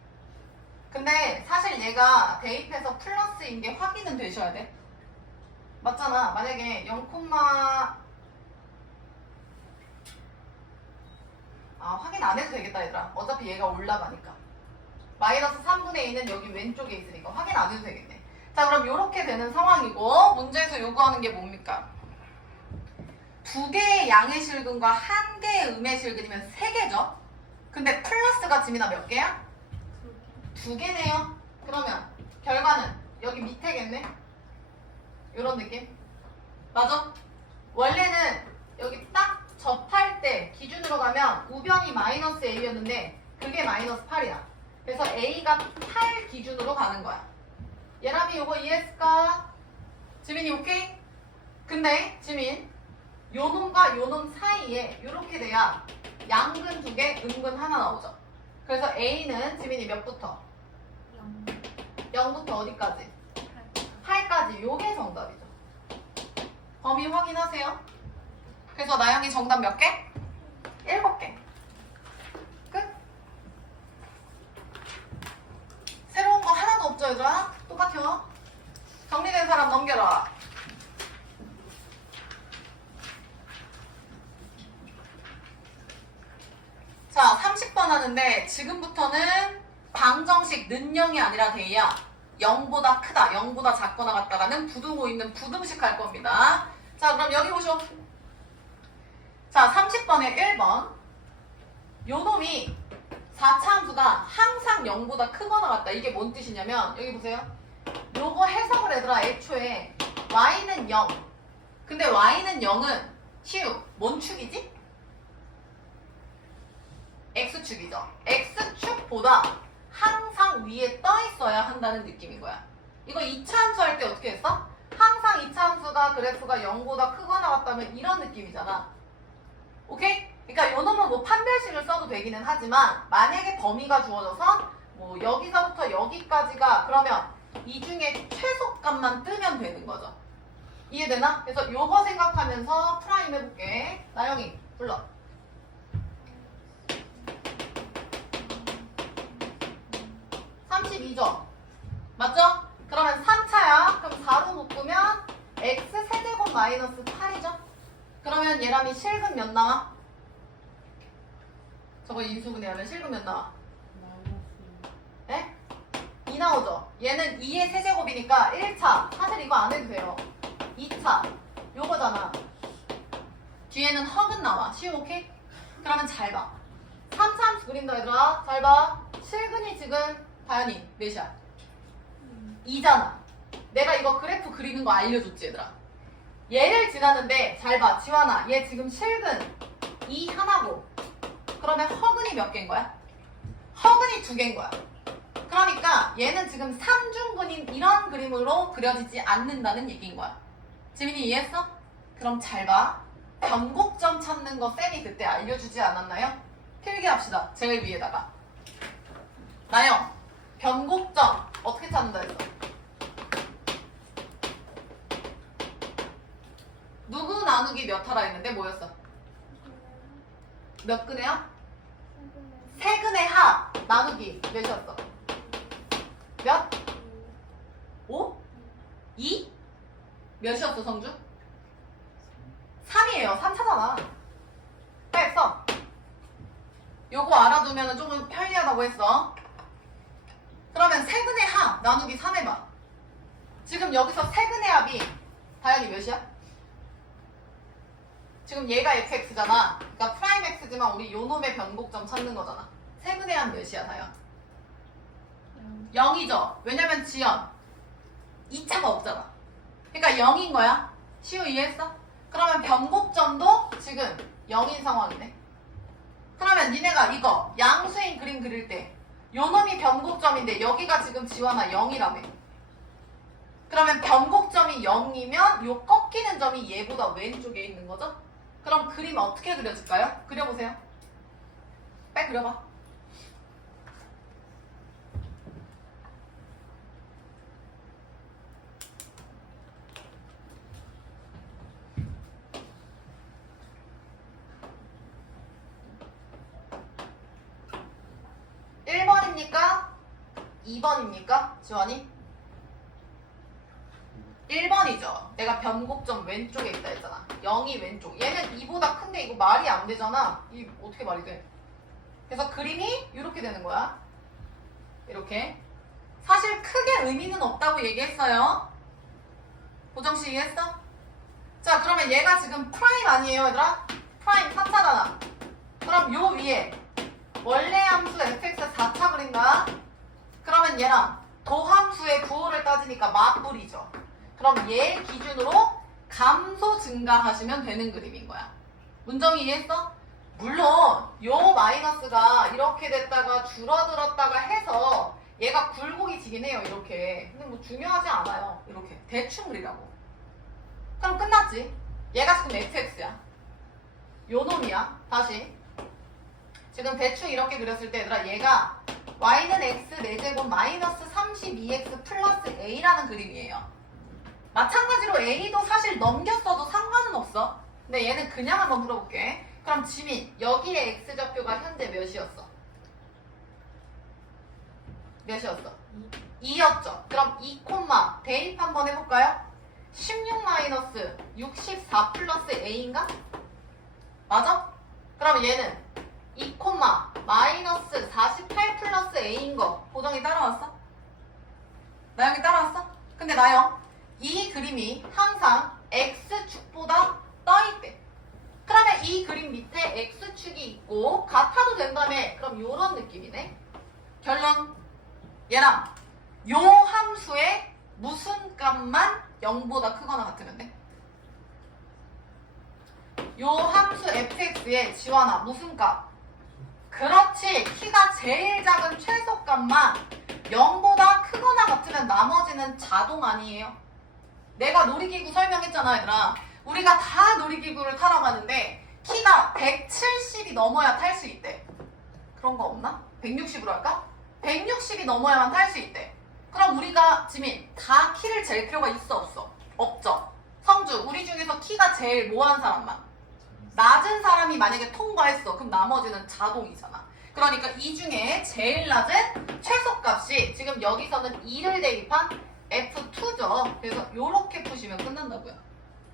근데 사실 얘가 대입해서 플러스인 게 확인은 되셔야 돼. 맞잖아. 만약에 0, 확인 안 해도 되겠다 얘들아. 어차피 얘가 올라가니까. 마이너스 3분의 2는 여기 왼쪽에 있으니까 확인 안 해도 되겠네. 자, 그럼 이렇게 되는 상황이고 문제에서 요구하는 게 뭡니까? 2개의 양의 실근과 1개의 음의 실근이면 3개죠? 근데 플러스가 지민아 몇 개야? 2개네요. 그러면 결과는 여기 밑에겠네? 요런 느낌? 맞아? 원래는 여기 딱 접할 때 기준으로 가면 우변이 마이너스 A였는데 그게 마이너스 8이야. 그래서 A가 8 기준으로 가는 거야. 예람이 요거 이해했을까? 지민이 오케이? 근데 지민 요 놈과 요 놈 사이에 이렇게 돼야 양근 2개, 음근 하나 나오죠. 그래서 A는 지민이 몇부터? 0부터 어디까지? 8까지. 요게 정답이죠. 범위 확인하세요. 그래서 나영이 정답 몇 개? 7개. 끝. 새로운 거 하나도 없죠 얘들아? 똑같아요. 정리된 사람 넘겨라. 자, 30번 하는데 지금부터는 방정식 는영이 아니라 대야 0보다 크다, 0보다 작거나 같다라는 부등호 있는 부등식 할 겁니다. 자, 그럼 여기 보쇼. 자, 30번에 1번. 요 놈이 4차 함수가 항상 0보다 크거나 같다. 이게 뭔 뜻이냐면 여기 보세요. 요거 해석을 얘들아 애초에 y는 0. 근데 y는 0은 휴. 뭔 축이지? x축이죠. x축보다 항상 위에 떠 있어야 한다는 느낌인 거야. 이거 2차 함수 할 때 어떻게 했어? 항상 2차 함수가 그래프가 0보다 크거나 같다면 이런 느낌이잖아. 오케이? 그러니까 요 놈은 뭐 판별식을 써도 되기는 하지만 만약에 범위가 주어져서 뭐 여기서부터 여기까지가 그러면 이 중에 최소값만 뜨면 되는 거죠. 이해되나? 그래서 요거 생각하면서 프라임 해볼게. 나영이 불러. 32죠? 맞죠? 그러면 3차야. 그럼 4로 묶으면 x 세제곱 마이너스 8이죠? 그러면 얘람이 실근 몇 나와? 저거 인수분해하면 실근 몇 나와? 에? 2 나오죠? 얘는 2의 세제곱이니까 1차. 사실 이거 안 해도 돼요. 2차. 요거잖아. 뒤에는 허근 나와. 쉬움 오케이? 그러면 잘 봐. 3차 함수 그린다 얘들아. 잘 봐. 실근이 지금 다현이 몇이야? 2잖아. 내가 이거 그래프 그리는 거 알려줬지 얘들아. 얘를 지나는데 잘 봐. 지환아. 얘 지금 실근 2 하나고 그러면 허근이 몇 개인 거야? 허근이 2개인 거야. 그러니까 얘는 지금 3중근인 이런 그림으로 그려지지 않는다는 얘기인 거야. 지민이 이해했어? 그럼 잘 봐. 변곡점 찾는 거 쌤이 그때 알려주지 않았나요? 필기합시다. 제일 위에다가. 나영, 변곡점 어떻게 찾는다 했어? 누구 나누기 몇 하라 했는데 뭐였어? 몇 근해야? 세근의 하 나누기 몇이었어? 몇? 5? 2? 몇이었어 성주? 3이에요. 3차잖아. 빨리 써. 요거 알아두면 조금 편리하다고 했어. 그러면 세근의 합 나누기 3 해봐. 지금 여기서 세근의 합이 다현이 몇이야? 지금 얘가 fx잖아. 그러니까 프라임 x지만 우리 요놈의 변곡점 찾는 거잖아. 세근의 합 몇이야 다현? 0이죠. 왜냐면 지연 2차가 없잖아. 그러니까 0인 거야. 시우 이해했어? 그러면 변곡점도 지금 0인 상황이네. 그러면 니네가 이거 양수인 그림 그릴 때 요놈이 변곡점인데 여기가 지금 지원아 0이라며. 그러면 변곡점이 0이면 요 꺾이는 점이 얘보다 왼쪽에 있는 거죠? 그럼 그림 어떻게 그려질까요? 그려보세요. 빨리 그려봐. (1번입니까) (2번입니까) 지원이? 1번이죠. 내가 변곡점 왼쪽에 있다 했잖아. 0이 왼쪽. 얘는 2보다 큰데 이거 말이 안 되잖아. 이 어떻게 말이 돼? 그래서 그림이 이렇게 되는 거야. 이렇게. 사실 크게 의미는 없다고 얘기했어요. 보정씨 이해했어? 자, 그러면 얘가 지금 프라임 아니에요, 얘들아? 프라임 3차잖아. 그럼 요 위에 원래 함수 fx 4차 그린다. 그러면 얘랑 도함수의 구호를 따지니까 맞불이죠. 그럼 얘 기준으로 감소 증가하시면 되는 그림인 거야. 문정이 이해했어? 물론 요 마이너스가 이렇게 됐다가 줄어들었다가 해서 얘가 굴곡이지긴 해요. 이렇게. 근데 뭐 중요하지 않아요. 이렇게. 대충 그리라고. 그럼 끝났지. 얘가 지금 fx야. 요 놈이야. 다시. 지금 대충 이렇게 그렸을 때 얘들아 얘가 y는 x 4제곱 마이너스 32x 플러스 a라는 그림이에요. 마찬가지로 a도 사실 넘겼어도 상관은 없어. 근데 얘는 그냥 한번 풀어볼게. 그럼 지민 여기에 x좌표가 현재 몇이었어? 몇이었어? 2였죠. 그럼 2, 대입 한번 해볼까요? 16 마이너스 64 플러스 a인가? 맞아? 그럼 얘는 2, 마이너스 48 플러스 a인 거 보정이 따라왔어? 나영이 따라왔어? 근데 나영 이 그림이 항상 x축보다 떠있대. 그러면 이 그림 밑에 x축이 있고 같아도 된다며. 그럼 요런 느낌이네. 결론 얘랑 요 함수의 무슨 값만 0보다 크거나 같으면 돼? 요 함수 fx의 지원아 무슨 값? 그렇지. 키가 제일 작은 최소값만 0보다 크거나 같으면 나머지는 자동 아니에요? 내가 놀이기구 설명했잖아 얘들아. 우리가 다 놀이기구를 타러 가는데 키가 170이 넘어야 탈 수 있대. 그런 거 없나? 160으로 할까? 160이 넘어야만 탈 수 있대. 그럼 우리가 지민 다 키를 잴 필요가 있어 없어? 없죠. 성주 우리 중에서 키가 제일 뭐한 사람만? 낮은 사람이 만약에 통과했어. 그럼 나머지는 자동이잖아. 그러니까 이 중에 제일 낮은 최소값이 지금 여기서는 2를 대입한 F2죠. 그래서 요렇게 푸시면 끝난다고요.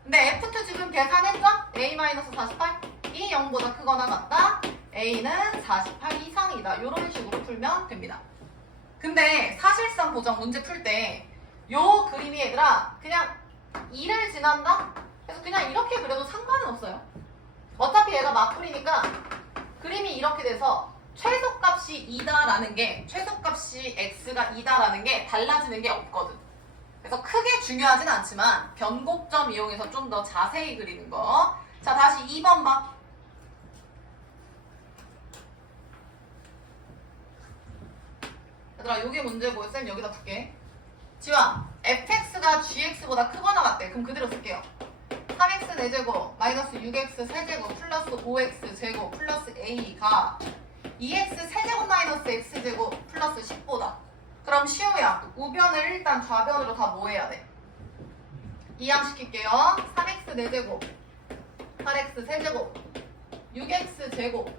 근데 F2 지금 계산했죠? A-48? 이 0보다 크거나 같다. A는 48 이상이다. 요런 식으로 풀면 됩니다. 근데 사실상 보정 문제 풀 때 요 그림이 얘들아 그냥 2를 지난다? 그래서 그냥 이렇게 그려도 상관은 없어요. 어차피 얘가 맞풀이니까 그림이 이렇게 돼서 최소값이 2다라는 게 최소값이 x가 2다라는 게 달라지는 게 없거든. 그래서 크게 중요하진 않지만 변곡점 이용해서 좀 더 자세히 그리는 거. 자 다시 2번 봐. 얘들아 요게 문제고 쌤 여기다 풀게. 지원 fx가 gx보다 크거나 같대. 그럼 그대로 쓸게요. 3x 4제곱 마이너스 6x 3제곱 플러스 5x 제곱 플러스 a가 2x 세제곱 마이너스 x제곱 플러스 10보다. 그럼 시우야, 우변을 일단 좌변으로 다 뭐 해야 돼? 이항시킬게요. 3x 4제곱, 8x 세제곱, 6x 제곱,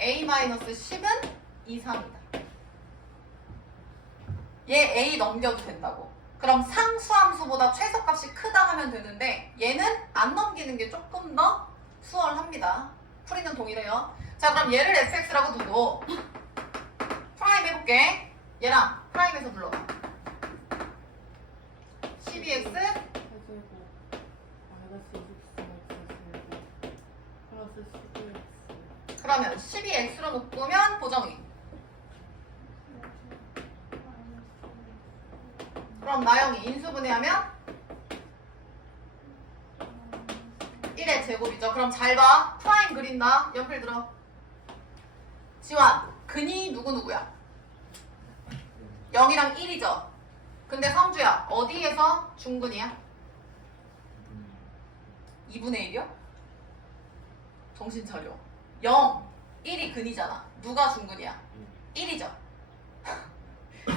a 마이너스 10은 2, 3이다. 얘 a 넘겨도 된다고. 그럼 상수함수보다 최소값이 크다 하면 되는데 얘는 안 넘기는 게 조금 더 수월합니다. 풀이는 동일해요. 자, 그럼 얘를 fx라고 두고 프라임 해볼게. 얘랑 프라임에서 불러봐. 12x 세제곱 마이너스 24x 제곱 플러스 12x. 그러면 12x로 묶으면 보정이. 그럼 나영이 인수분해하면 1의 제곱이죠. 그럼 잘 봐. 프라임 그린다. 연필 들어. 지환, 근이 누구누구야? 0이랑 1이죠. 근데 성주야, 어디에서 중근이야? 2분의 1이요? 정신 차려. 0, 1이 근이잖아. 누가 중근이야? 1이죠.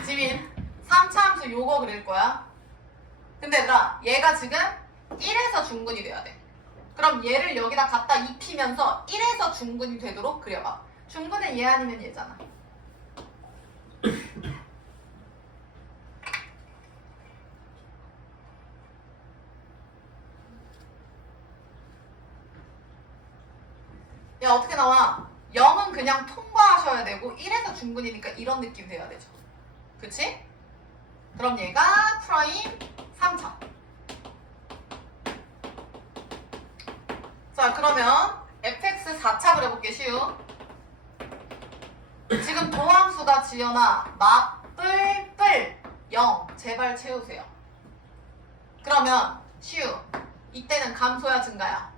지민, 3차 함수 요거 그릴 거야. 근데 얘들아, 얘가 지금 1에서 중근이 돼야 돼. 그럼 얘를 여기다 갖다 입히면서 1에서 중근이 되도록 그려봐. 중근은 얘 아니면 얘잖아. 야, 어떻게 나와? 0은 그냥 통과하셔야 되고 1에서 중근이니까 이런 느낌 돼야 되죠. 그치? 그럼 얘가 프라임 3차. 자, 그러면 fx 4차 그려볼게. 시우. 지금 도함수가 지연아 맞뿔뿔 0 제발 채우세요. 그러면 시우, 이때는 감소야 증가야?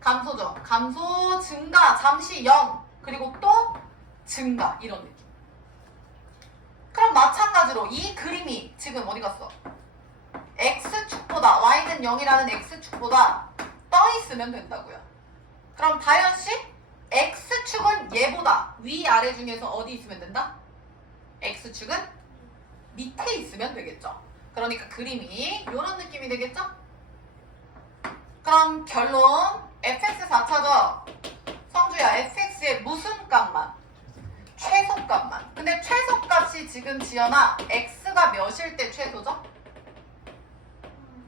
감소죠. 감소 증가 잠시 0 그리고 또 증가 이런 느낌. 그럼 마찬가지로 이 그림이 지금 어디 갔어? x축보다 y는 0이라는 x축보다 떠 있으면 된다고요. 그럼 다현씨, x축은 얘보다 위아래 중에서 어디 있으면 된다? x축은 밑에 있으면 되겠죠. 그러니까 그림이 이런 느낌이 되겠죠? 그럼 결론 fx 4차죠. 성주야, fx의 무슨 값만? 최소값만. 근데 최소값이 지금 지연아 x가 몇일 때 최소죠?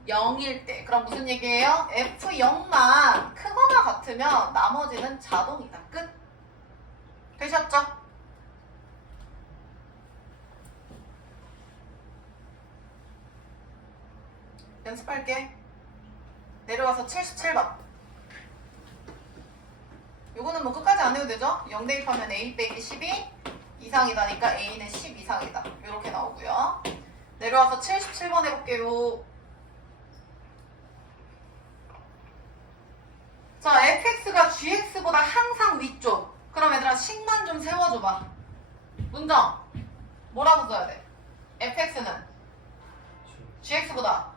0일 때. 그럼 무슨 얘기예요? f0만 크거나 같으면 나머지는 자동이다. 끝. 되셨죠? 연습할게. 내려와서 77번. 요거는 뭐 끝까지 안 해도 되죠? 0 대입하면 a 빼기 12 이상이다니까 a는 10 이상이다. 이렇게 나오고요. 내려와서 77번 해볼게요. 자, fx가 gx보다 항상 위쪽. 그럼 얘들아 식만 좀 세워줘봐. 문정 뭐라고 써야 돼? fx는 gx보다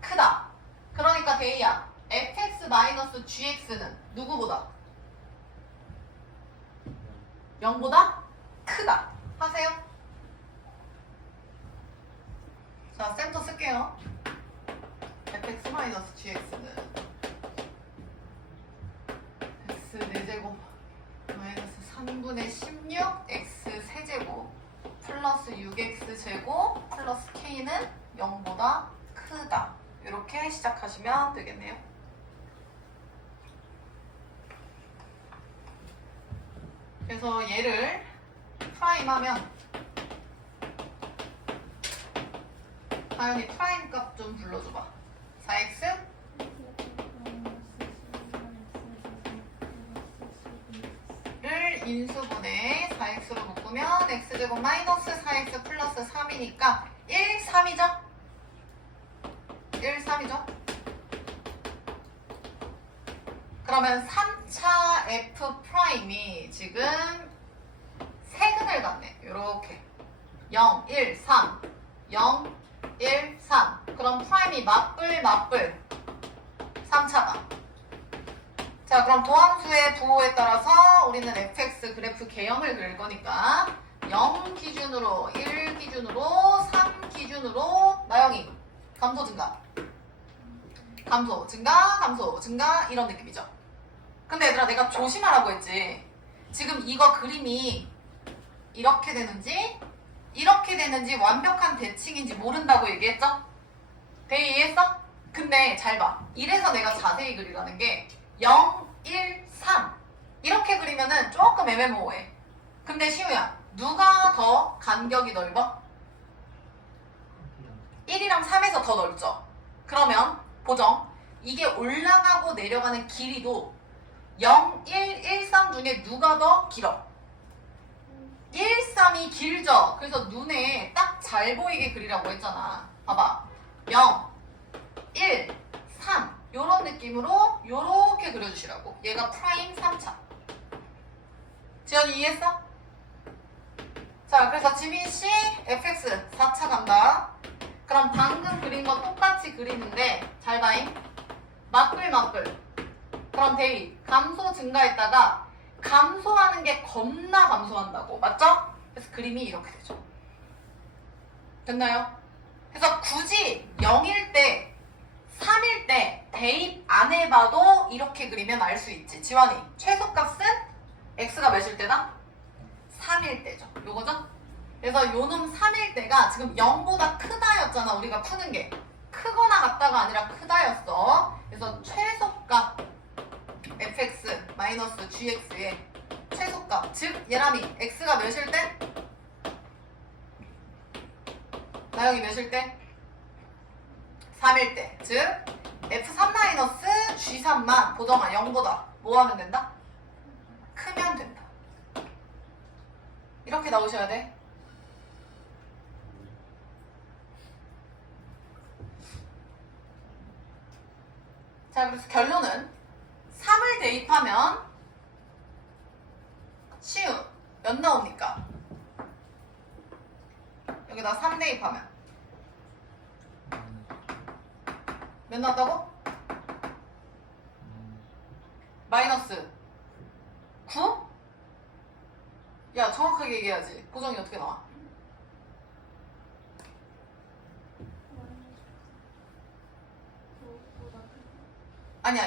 크다. 그러니까 데이야, fx-gx는 누구보다? 0보다 크다. 하세요. 자, 센터 쓸게요. fx-gx는 x 4제곱 마이너스 3분의 16 x 세제곱 플러스 6x 제곱 플러스 k는 0보다 크다. 이렇게 시작하시면 되겠네요. 그래서 얘를 프라임하면 다현이 프라임 값 좀 불러줘봐. 4x 를 인수분해 4x로 묶으면 x제곱 마이너스 4x 플러스 3이니까 1, 3이죠? 1, 3이죠? 그러면 3차 f 프라임이 지금 세근을 갖네. 요렇게 0, 1, 3 0, 1, 3 그럼 프라임이 맞불 3차가. 자, 그럼 도함수의 부호에 따라서 우리는 fx 그래프 개형을 그릴 거니까 0 기준으로, 1 기준으로, 3 기준으로 나영이 감소 증가. 감소 증가, 감소 증가 이런 느낌이죠. 근데 얘들아 내가 조심하라고 했지. 지금 이거 그림이 이렇게 되는지 완벽한 대칭인지 모른다고 얘기했죠? 대이 이해했어? 근데 잘 봐. 이래서 내가 자세히 그리라는 게 0, 1, 3 이렇게 그리면은 조금 애매모호해. 근데 시우야 누가 더 간격이 넓어? 1이랑 3에서 더 넓죠? 그러면 보정. 이게 올라가고 내려가는 길이도 0, 1, 1, 3 중에 누가 더 길어? 1, 3이 길죠? 그래서 눈에 딱 잘 보이게 그리라고 했잖아. 봐봐. 0, 1, 3 요런 느낌으로 요렇게 그려주시라고. 얘가 프라임 3차. 지연이 이해했어? 자, 그래서 지민씨 fx 4차 간다. 그럼 방금 그린 거 똑같이 그리는데 잘 봐잉. 맞불. 그럼 대입 감소 증가했다가 감소하는 게 겁나 감소한다고. 맞죠? 그래서 그림이 이렇게 되죠. 됐나요? 그래서 굳이 0일 때 3일 때 대입 안 해봐도 이렇게 그리면 알 수 있지. 지환이 최소값은 x가 몇일 때다? 3일 때죠. 요거죠? 그래서 요놈 3일 때가 지금 0보다 크다였잖아. 우리가 푸는 게 크거나 같다가 아니라 크다였어. 그래서 최소값 fx 마이너스 gx의 최소값, 즉 얘람이 x가 몇일 때? 나영이 몇일 때? 3일 때. 즉 f3 마이너스 g3만 보정아 0보다 뭐 하면 된다? 크면 된다. 이렇게 나오셔야 돼. 자, 그래서 결론은 3을 대입하면 시우 몇 나옵니까? 여기다 3 대입하면 몇 나왔다고? 마이너스 9? 야, 정확하게 얘기해야지. 보정이 어떻게 나와? 아니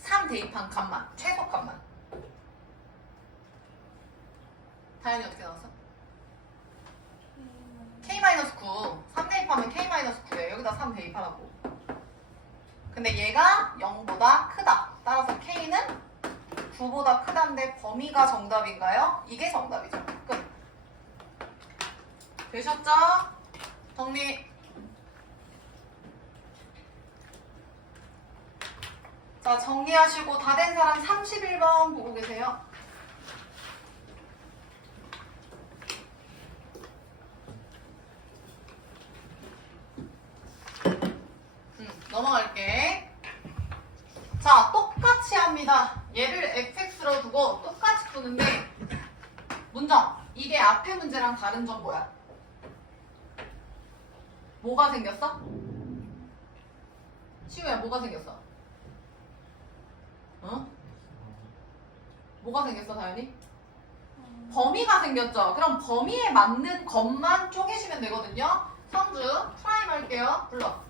3 대입한 값만, 최소값만. 다현이 어떻게 나왔어? K-9 3 대입하면 K-9에 여기다 3 대입하라고. 근데 얘가 0보다 크다. 따라서 K는 9보다 크다인데 범위가 정답인가요? 이게 정답이죠. 끝. 되셨죠? 정리. 자, 정리하시고 다 된 사람 31번 보고 계세요. 넘어갈게. 자, 똑같이 합니다. 얘를 fx로 두고 똑같이 푸는데 문정, 이게 앞에 문제랑 다른 점 뭐야? 뭐가 생겼어? 시우야, 뭐가 생겼어? 어? 뭐가 생겼어, 다현이? 범위가 생겼죠? 그럼 범위에 맞는 것만 쪼개시면 되거든요. 성주, 프라임 할게요. 불러.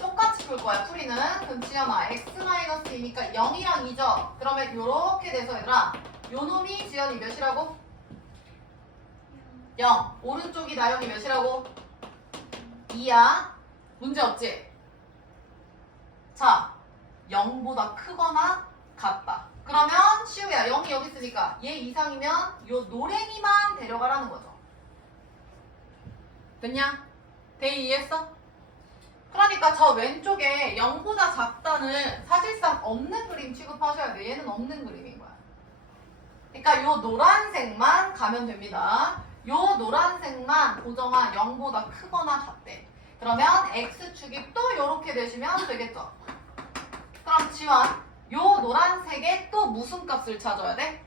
똑같이 풀 거야, 풀이는. 그럼 지연아, x-2니까 0이랑 2죠? 그러면 요렇게 돼서 얘들아, 요 놈이 지연이 몇이라고? 0. 오른쪽이 나영이 몇이라고? 2야. 문제 없지? 자, 0보다 크거나 같다. 그러면 시우야, 0이 여기 있으니까 얘 이상이면 요 노랭이만 데려가라는 거죠. 됐냐? 대이 이해했어? 그러니까 저 왼쪽에 0보다 작다는 사실상 없는 그림 취급하셔야 돼. 얘는 없는 그림인 거야. 그러니까 요 노란색만 가면 됩니다. 요 노란색만 보정아 0보다 크거나 같대. 그러면 X축이 또 요렇게 되시면 되겠죠. 그럼 지원, 요 노란색에 또 무슨 값을 찾아야 돼?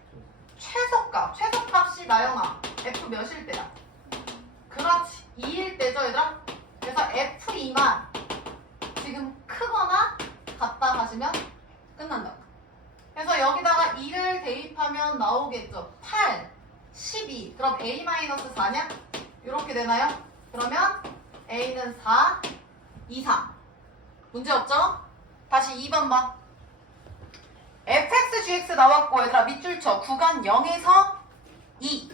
최소값. 최소값이 나영아 F 몇일 때야? 그렇지. 2일 때죠 얘들아? 그래서 F2만 지금 크거나 빼면 나오겠죠. 8, 12. 그럼 A-4냐? 이렇게 되나요? 그러면 A는 4, 2, 3. 문제 없죠? 다시 2번 봐. fx, gx 나왔고 얘들아 밑줄 쳐. 구간 0에서 2.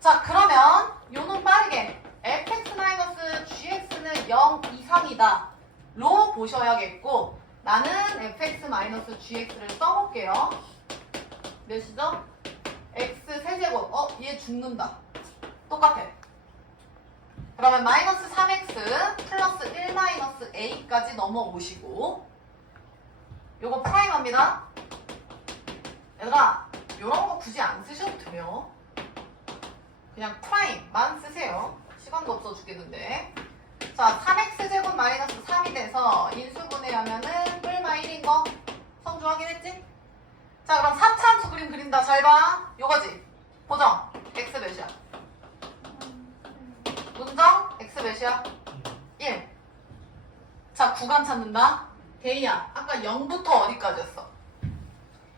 자 그러면 요는 빠르게 fx-gx는 0 이상이다 로 보셔야겠고 나는 fx-gx를 써볼게요. 몇이죠? x 세제곱. 얘 죽는다. 똑같아. 그러면 마이너스 3x 플러스 1 마이너스 a까지 넘어오시고 요거 프라임합니다. 얘들아 요런 거 굳이 안 쓰셔도 돼요. 그냥 프라임만 쓰세요. 시간도 없어 죽겠는데. 자 3x제곱 마이너스 3이 돼서 인수분해하면은 뿔마 1인 거 성주 확인했지? 자 그럼 3차함수 그림 그린다. 잘 봐. 요거지. 보정. x 몇이야? 문정 x 몇이야? 1. 자 구간 찾는다. 대희야 아까 0부터 어디까지였어?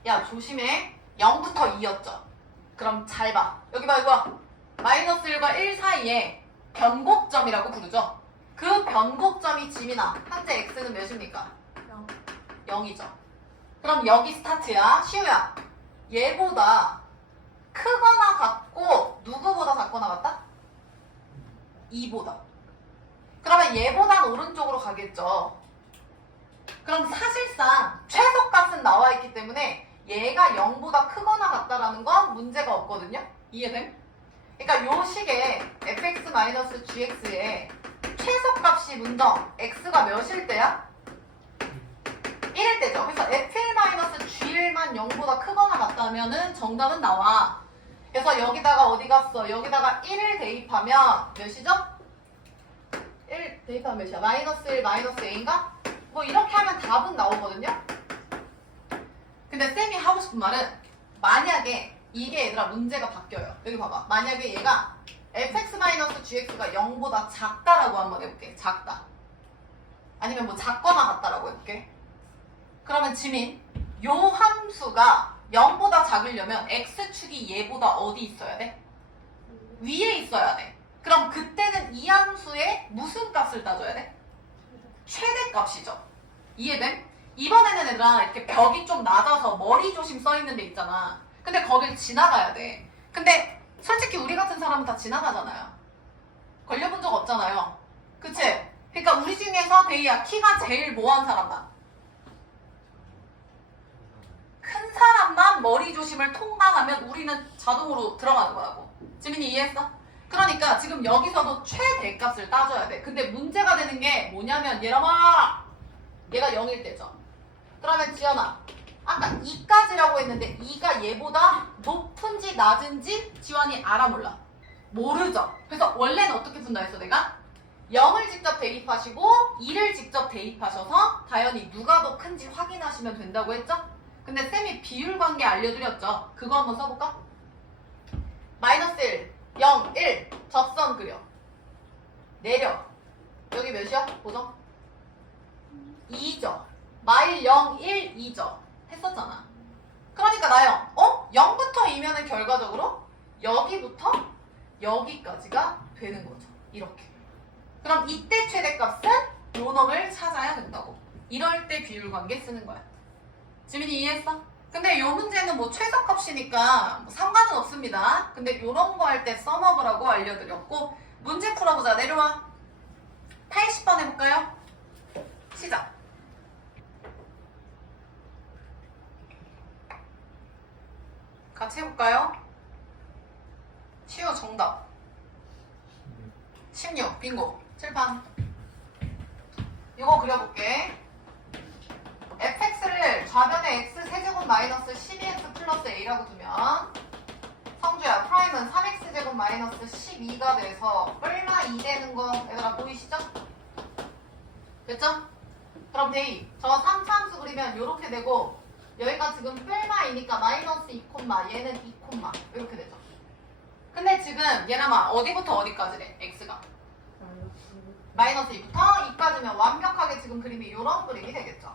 야 조심해. 0부터 2였죠. 그럼 잘 봐. 여기 봐 이거. 마이너스 1과 1 사이에 변곡점이라고 부르죠. 그 변곡점이 지민아. 현재 x는 몇입니까? 0이죠. 그럼 여기 스타트야. 시우야. 얘보다 크거나 같고 누구보다 작거나 같다? 2보다. 그러면 얘보단 오른쪽으로 가겠죠. 그럼 사실상 최소값은 나와 있기 때문에 얘가 0보다 크거나 같다라는 건 문제가 없거든요. 이해됨? 그러니까 요 식의 fx-gx의 최소값이 문정 x가 몇일 때야? 1일 때죠. 그래서 f1-g1만 0보다 크거나 같다면은 정답은 나와. 그래서 여기다가 어디 갔어? 여기다가 1을 대입하면 몇이죠? 1 대입하면 몇이야? 마이너스 1, 마이너스 a인가? 뭐 이렇게 하면 답은 나오거든요. 근데 쌤이 하고 싶은 말은 만약에 이게 얘들아 문제가 바뀌어요. 여기 봐봐. 만약에 얘가 fx-gx가 0보다 작다라고 한번 해볼게. 작다. 아니면 뭐 작거나 같다라고 해볼게. 그러면 지민 요 함수가 0보다 작으려면 x축이 얘보다 어디 있어야 돼? 위에 있어야 돼. 그럼 그때는 이 함수의 무슨 값을 따져야 돼? 최대값이죠. 이해됨? 이번에는 얘들아 이렇게 벽이 좀 낮아서 머리 조심 써있는 데 있잖아. 근데 거길 지나가야 돼. 근데 솔직히 우리 같은 사람은 다 지나가잖아요. 걸려본 적 없잖아요. 그치? 그러니까 우리 중에서 데이야 키가 제일 뭐한 사람만? 큰 사람만 머리 조심을 통과하면 우리는 자동으로 들어가는 거라고. 지민이 이해했어? 그러니까 지금 여기서도 최대값을 따져야 돼. 근데 문제가 되는 게 뭐냐면 얘라마 얘가 0일 때죠. 그러면 지연아 아까 2까지라고 했는데 2가 얘보다 높은지 낮은지 지환이 알아 몰라? 모르죠. 그래서 원래는 어떻게 푼다 했어 내가? 0을 직접 대입하시고 2를 직접 대입하셔서 당연히 누가 더 큰지 확인하시면 된다고 했죠? 근데 쌤이 비율 관계 알려드렸죠? 그거 한번 써볼까? 마이너스 1, 0, 1 접선 그려. 내려. 여기 몇이야? 보정? 2죠. 마일 0, 1, 2죠. 했었잖아. 그러니까 나요. 0부터 2면은 결과적으로 여기부터 여기까지가 되는 거죠. 이렇게. 그럼 이때 최대값은 요 놈을 찾아야 된다고. 이럴 때 비율 관계 쓰는 거야. 지민이 이해했어? 근데 요 문제는 뭐 최소값이니까 뭐 상관은 없습니다. 근데 요런 거 할 때 써먹으라고 알려드렸고 문제 풀어보자. 내려와. 80번 해볼까요? 시작. 같이 해볼까요? 시우 정답 16 빙고 칠판. 이거 그려볼게. fx를 좌변에 x 세제곱 마이너스 12x 플러스 a라고 두면 성주야 프라임은 3x제곱 마이너스 12가 돼서 얼마 2 되는 거 얘들아 보이시죠? 됐죠? 그럼 데이 저 3차함수 그리면 이렇게 되고 여기가 지금 뿔마이니까 마이너스 2 얘는 2 이렇게 되죠. 근데 지금 얘나마 어디부터 어디까지래? x가 마이너스 2부터 2까지면 완벽하게 지금 그림이 이런 그림이 되겠죠.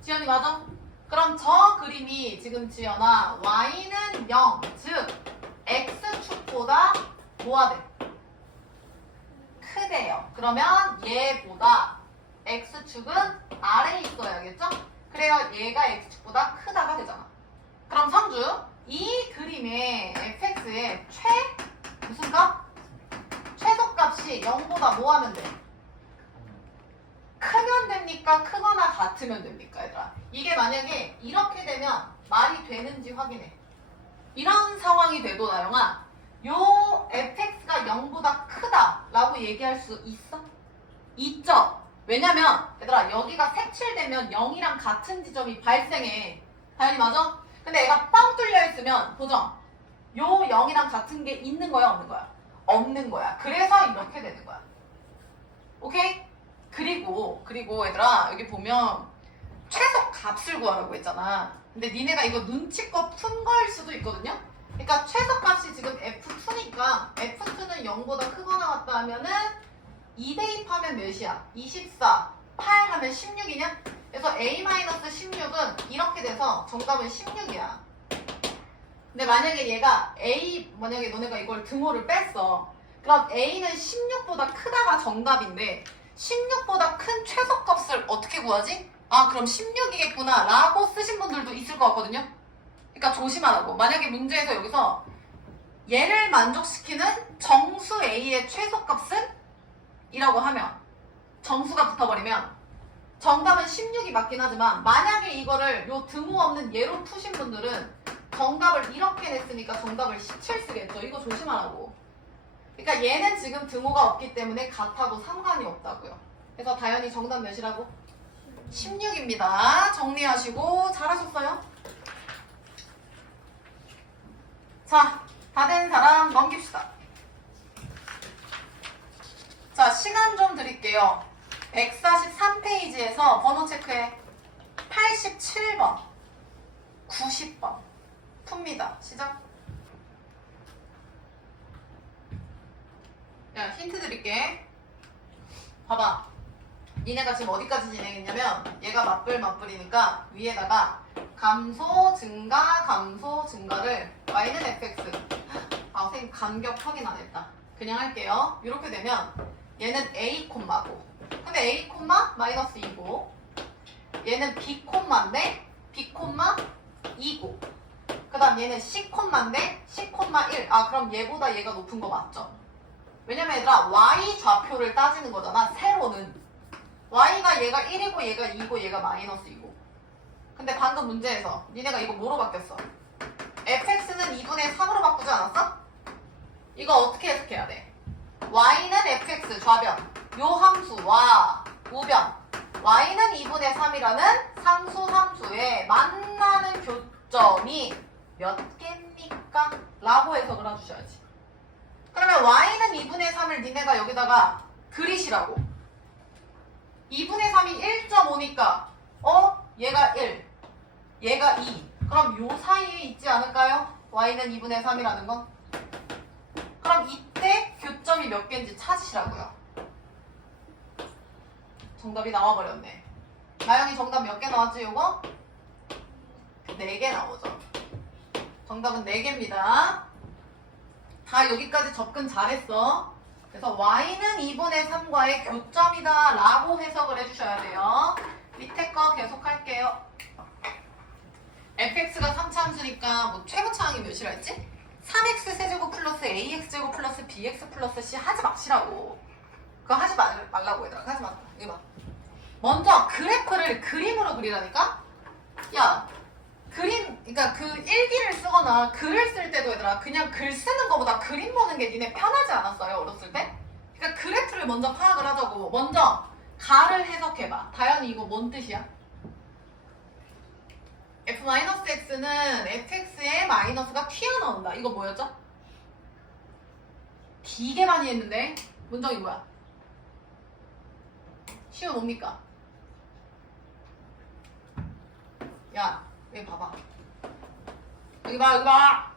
지연이 맞아? 그럼 저 그림이 지금 지연아 y는 0, 즉 x축보다 뭐가 돼? 크대요. 그러면 얘보다 x축은 아래에 있어야겠죠? 그래야 얘가 x축보다 크다가 되잖아. 그럼 성주, 이 그림의 fx의 무슨 값? 최소값이 0보다 뭐 하면 돼? 크면 됩니까? 크거나 같으면 됩니까? 얘들아. 이게 만약에 이렇게 되면 말이 되는지 확인해. 이런 상황이 돼도 나영아, 요 fx가 0보다 크다라고 얘기할 수 있어? 있죠? 왜냐면 얘들아 여기가 색칠되면 0이랑 같은 지점이 발생해. 당연히 맞아? 근데 얘가 뻥 뚫려 있으면 보정. 요 0이랑 같은 게 있는 거야 없는 거야? 없는 거야. 그래서 이렇게 되는 거야. 오케이? 그리고 얘들아 여기 보면 최소 값을 구하라고 했잖아. 근데 니네가 이거 눈치껏 푼 거일 수도 있거든요. 그러니까 최소값이 지금 F2니까 F2는 0보다 크거나 같다 하면은 2 대입하면 몇이야? 24, 8 하면 16이냐? 그래서 A-16은 이렇게 돼서 정답은 16이야. 근데 만약에 얘가 만약에 너네가 이걸 등호를 뺐어. 그럼 A는 16보다 크다가 정답인데 16보다 큰 최소값을 어떻게 구하지? 아 그럼 16이겠구나 라고 쓰신 분들도 있을 것 같거든요. 그러니까 조심하라고. 만약에 문제에서 여기서 얘를 만족시키는 정수 A의 최소값은? 이라고 하면 정수가 붙어버리면 정답은 16이 맞긴 하지만 만약에 이거를 요 등호 없는 예로 푸신 분들은 정답을 이렇게 냈으니까 정답을 17 쓰겠죠. 이거 조심하라고. 그러니까 얘는 지금 등호가 없기 때문에 같아도 상관이 없다고요. 그래서 다현이 정답 몇이라고? 16입니다. 정리하시고 잘하셨어요? 자, 다 된 사람 넘깁시다. 자, 시간 좀 드릴게요. 143페이지에서 번호 체크해. 87번, 90번 풉니다. 시작. 야, 힌트 드릴게. 봐봐. 니네가 지금 어디까지 진행했냐면 얘가 맞불이니까 위에다가 감소, 증가를 y는 fx. 아, 선생님 간격 확인 안 했다. 그냥 할게요. 이렇게 되면 얘는 a 콤마고 근데 a 콤마 마이너스 2고 얘는 b 콤마인데 b 콤마 2고 그 다음 얘는 c 콤마인데 c 콤마 1. 아 그럼 얘보다 얘가 높은 거 맞죠? 왜냐면 얘들아 y 좌표를 따지는 거잖아. 세로는 y가 얘가 1이고 얘가 2고 얘가 마이너스 2고 근데 방금 문제에서 니네가 이거 뭐로 바뀌었어? fx는 2분의 3으로 바꾸지 않았어? 이거 어떻게 해석해야 돼? y는 fx 좌변 요 함수와 우변 y는 2분의 3이라는 상수 함수에 만나는 교점이 몇 개입니까? 라고 해석을 해주셔야지. 그러면 y는 2분의 3을 니네가 여기다가 그리시라고. 2분의 3이 1.5니까 얘가 1 얘가 2 그럼 요 사이에 있지 않을까요? y는 2분의 3이라는 건? 그럼 이때 교점이 몇 개인지 찾으시라고요. 정답이 나와버렸네. 나영이 정답 몇 개 나왔지 요거? 4개 나오죠. 정답은 4개입니다. 다 여기까지 접근 잘했어. 그래서 y는 2분의 3과의 교점이다 라고 해석을 해주셔야 돼요. 밑에 거 계속 할게요. fx가 3차 함수니까 뭐 최고차항이 몇이라 했지? 3x 세제곱 플러스 ax 제곱 플러스 bx 플러스 c 하지 마시라고. 그거 하지 말라고 얘들아. 하지 마. 이거 봐. 먼저 그래프를 그림으로 그리라니까? 야, 그러니까 그 일기를 쓰거나 글을 쓸 때도 얘들아 그냥 글 쓰는 거보다 그림 보는 게 니네 편하지 않았어요? 어렸을 때? 그러니까 그래프를 먼저 파악을 하자고. 먼저 가를 해석해봐. 다현이 이거 뭔 뜻이야? f-x는 fx에 마이너스가 튀어나온다. 이거 뭐였죠? 되게 많이 했는데 문정이 뭐야? 시우 뭡니까? 야 여기 봐봐. 여기 봐.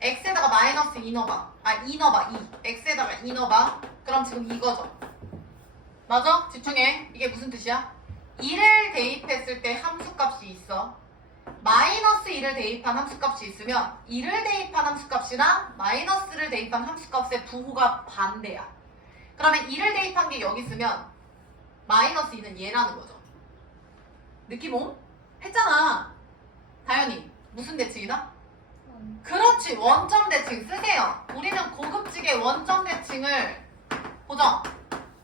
x에다가 마이너스 2 넣어봐. 2 넣어봐. 2 x에다가 2 넣어봐. 그럼 지금 이거죠. 맞아? 집중해. 이게 무슨 뜻이야? 1을 대입했을 때 함수값이 있어. 마이너스 1을 대입한 함수값이 있으면 1을 대입한 함수값이랑 마이너스를 대입한 함수값의 부호가 반대야. 그러면 1을 대입한 게 여기 있으면 마이너스 2는 얘라는 거죠. 느낌 옴? 했잖아. 다현이 무슨 대칭이다? 그렇지, 원점 대칭 쓰세요. 우리는 고급지게 원점 대칭을 보정.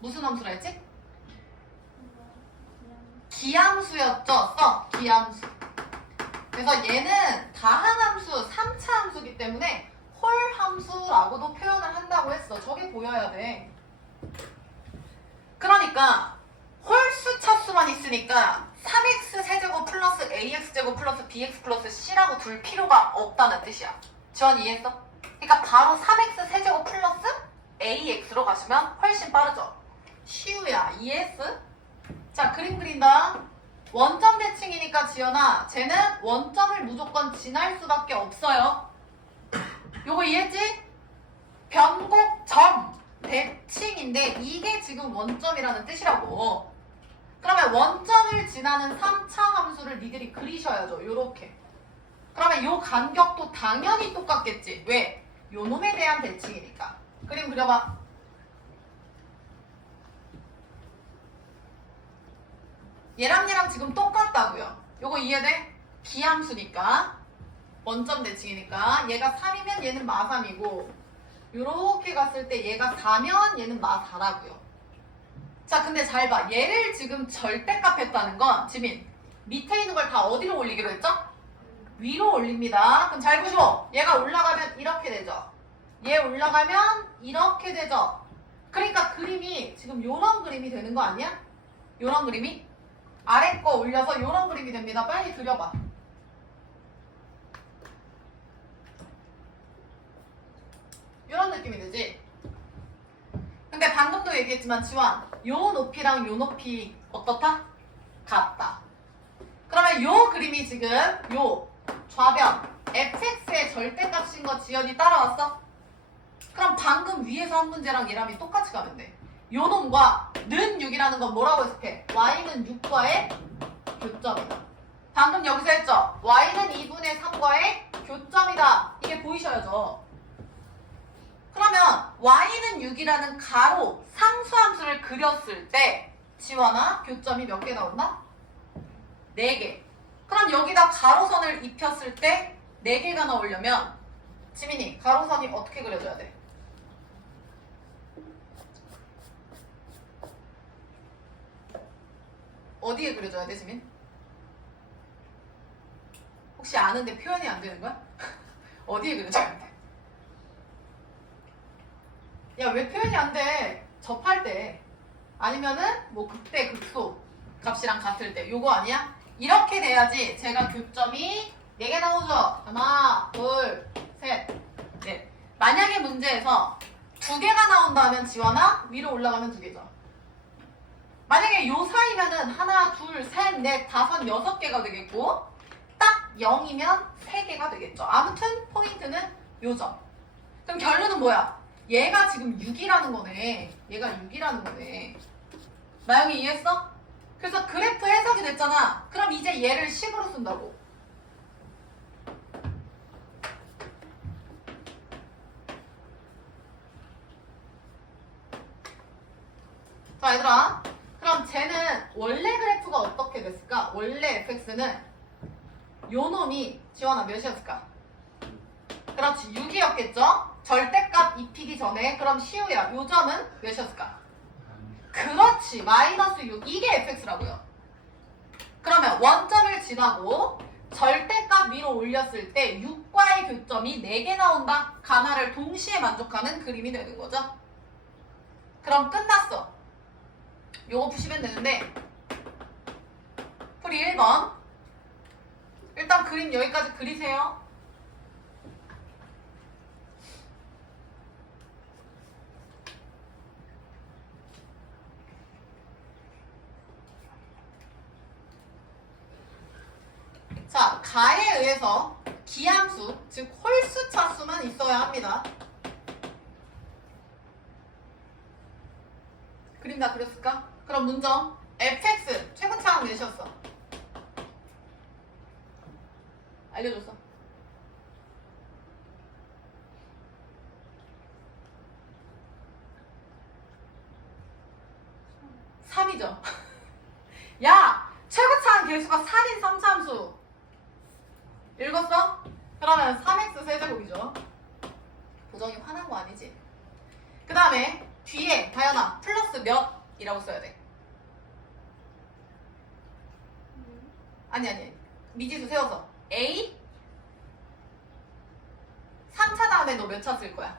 무슨 함수라 했지? 기함수였죠? 기함수. 그래서 얘는 다항함수, 3차 함수이기 때문에 홀 함수라고도 표현을 한다고 했어. 저게 보여야 돼. 그러니까 홀수 차수만 있으니까 3x 세제곱 플러스 ax제곱 플러스 bx 플러스 c라고 둘 필요가 없다는 뜻이야. 지원 이해했어? 그러니까 바로 3x 세제곱 플러스 ax로 가시면 훨씬 빠르죠. 시우야, 이해했어? 자, 그림 그린다. 원점 대칭이니까 지연아, 쟤는 원점을 무조건 지날 수밖에 없어요. 요거 이해했지? 변곡점 대칭인데 이게 지금 원점이라는 뜻이라고. 그러면 원점을 지나는 3차 함수를 니들이 그리셔야죠. 요렇게. 그러면 요 간격도 당연히 똑같겠지. 왜? 요 놈에 대한 대칭이니까. 그림 그려봐. 얘랑 지금 똑같다고요. 요거 이해돼? 기함수니까 원점 대칭이니까 얘가 3이면 얘는 마3이고 요렇게 갔을 때 얘가 4면 얘는 마4라고요. 자, 근데 잘 봐. 얘를 지금 절대값 했다는 건 지민 밑에 있는 걸 다 어디로 올리기로 했죠? 위로 올립니다. 그럼 잘 보시고 얘가 올라가면 이렇게 되죠. 얘 올라가면 이렇게 되죠. 그러니까 그림이 지금 요런 그림이 되는 거 아니야? 요런 그림이? 아래 거 올려서 요런 그림이 됩니다. 빨리 그려봐. 요런 느낌이 되지? 근데 방금도 얘기했지만 지원, 요 높이랑 요 높이 어떻다? 같다. 그러면 요 그림이 지금 요 좌변 fx의 절대값인 거 지연이 따라왔어? 그럼 방금 위에서 한 문제랑 얘랑이 똑같이 가면 돼. 요 놈과 는 6이라는 건 뭐라고 해석해? y는 6과의 교점이다. 방금 여기서 했죠? y는 2분의 3과의 교점이다. 이게 보이셔야죠. 그러면 y는 6이라는 가로 상수함수를 그렸을 때 지원아 교점이 몇 개 나온다? 4개. 그럼 여기다 가로선을 입혔을 때 4개가 나오려면 지민이 가로선이 어떻게 그려져야 돼? 어디에 그려줘야 돼, 지민? 혹시 아는데 표현이 안 되는 거야? 어디에 그려줘야 돼? 야, 왜 표현이 안 돼? 접할 때. 아니면은 뭐 극대, 극소 값이랑 같을 때. 요거 아니야? 이렇게 돼야지 제가 교점이 4개 나오죠? 하나, 둘, 셋, 넷. 만약에 문제에서 2개가 나온다면 지원아 위로 올라가면 2개죠. 만약에 요 사이면은 하나, 둘, 셋, 넷, 다섯, 6개가 되겠고 딱 0이면 3개가 되겠죠. 아무튼 포인트는 요점. 그럼 결론은 뭐야? 얘가 지금 6이라는 거네. 얘가 6이라는 거네. 나영이 이해했어? 그래서 그래프 해석이 됐잖아. 그럼 이제 얘를 식으로 쓴다고. 자, 얘들아. 그럼 쟤는 원래 그래프가 어떻게 됐을까? 원래 fx는 요 놈이 지원아 몇이었을까? 그렇지, 6이었겠죠? 절대값 입히기 전에. 그럼 시우야, 요 점은 몇이었을까? 그렇지, 마이너스 6. 이게 fx라고요. 그러면 원점을 지나고 절대값 위로 올렸을 때 6과의 교점이 4개 나온다. 가나를 동시에 만족하는 그림이 되는 거죠. 그럼 끝났어. 요거 푸시면 되는데 풀이 1번. 일단 그림 여기까지 그리세요. 자, 가에 의해서 기함수, 즉 홀수 차수만 있어야 합니다. 그림 다 그렸을까? 그럼 문점 fx 최고차항 몇이었어? 알려줬어. 3이죠. 야! 최고차항 개수가 3인 3참수. 읽었어? 그러면 3x 세제곱이죠. 보정이 화난 거 아니지? 그 다음에 뒤에 다현아 플러스 몇이라고 써야 돼. 아니 미지수 세워서 a 3차 다음에 너 몇 차 쓸 거야?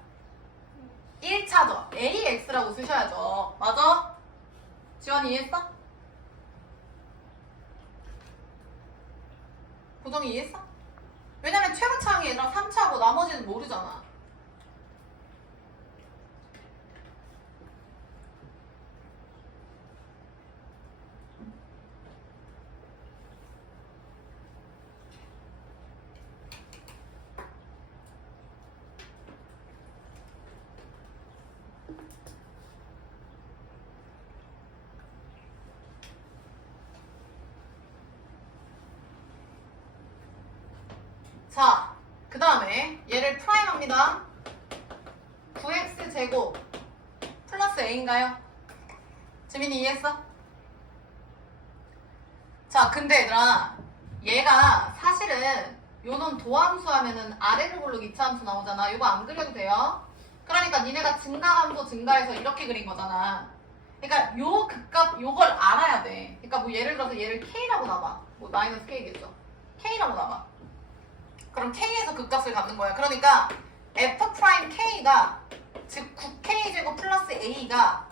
1차죠. ax라고 쓰셔야죠. 맞아? 지원이 이해했어? 보정이 이해했어? 왜냐면 최고차항이 얘들아 3차고 나머지는 모르잖아. 자, 그 다음에 얘를 프라임 합니다. 9x제곱 플러스 a인가요? 지민이 이해했어? 자, 근데 얘들아 얘가 사실은 요놈 도함수 하면은 아래를 고르기 이차함수 나오잖아. 이거 안 그려도 돼요. 그러니까 니네가 증가함수 증가해서 이렇게 그린 거잖아. 그러니까 요 극값 요걸 알아야 돼. 그러니까 뭐 예를 들어서 얘를 k라고 놔봐. 뭐 마이너스 k겠죠. k라고 놔봐. 그럼 k에서 극값을 갖는 거야. 그러니까 f'k가 즉 9k제곱 플러스 a가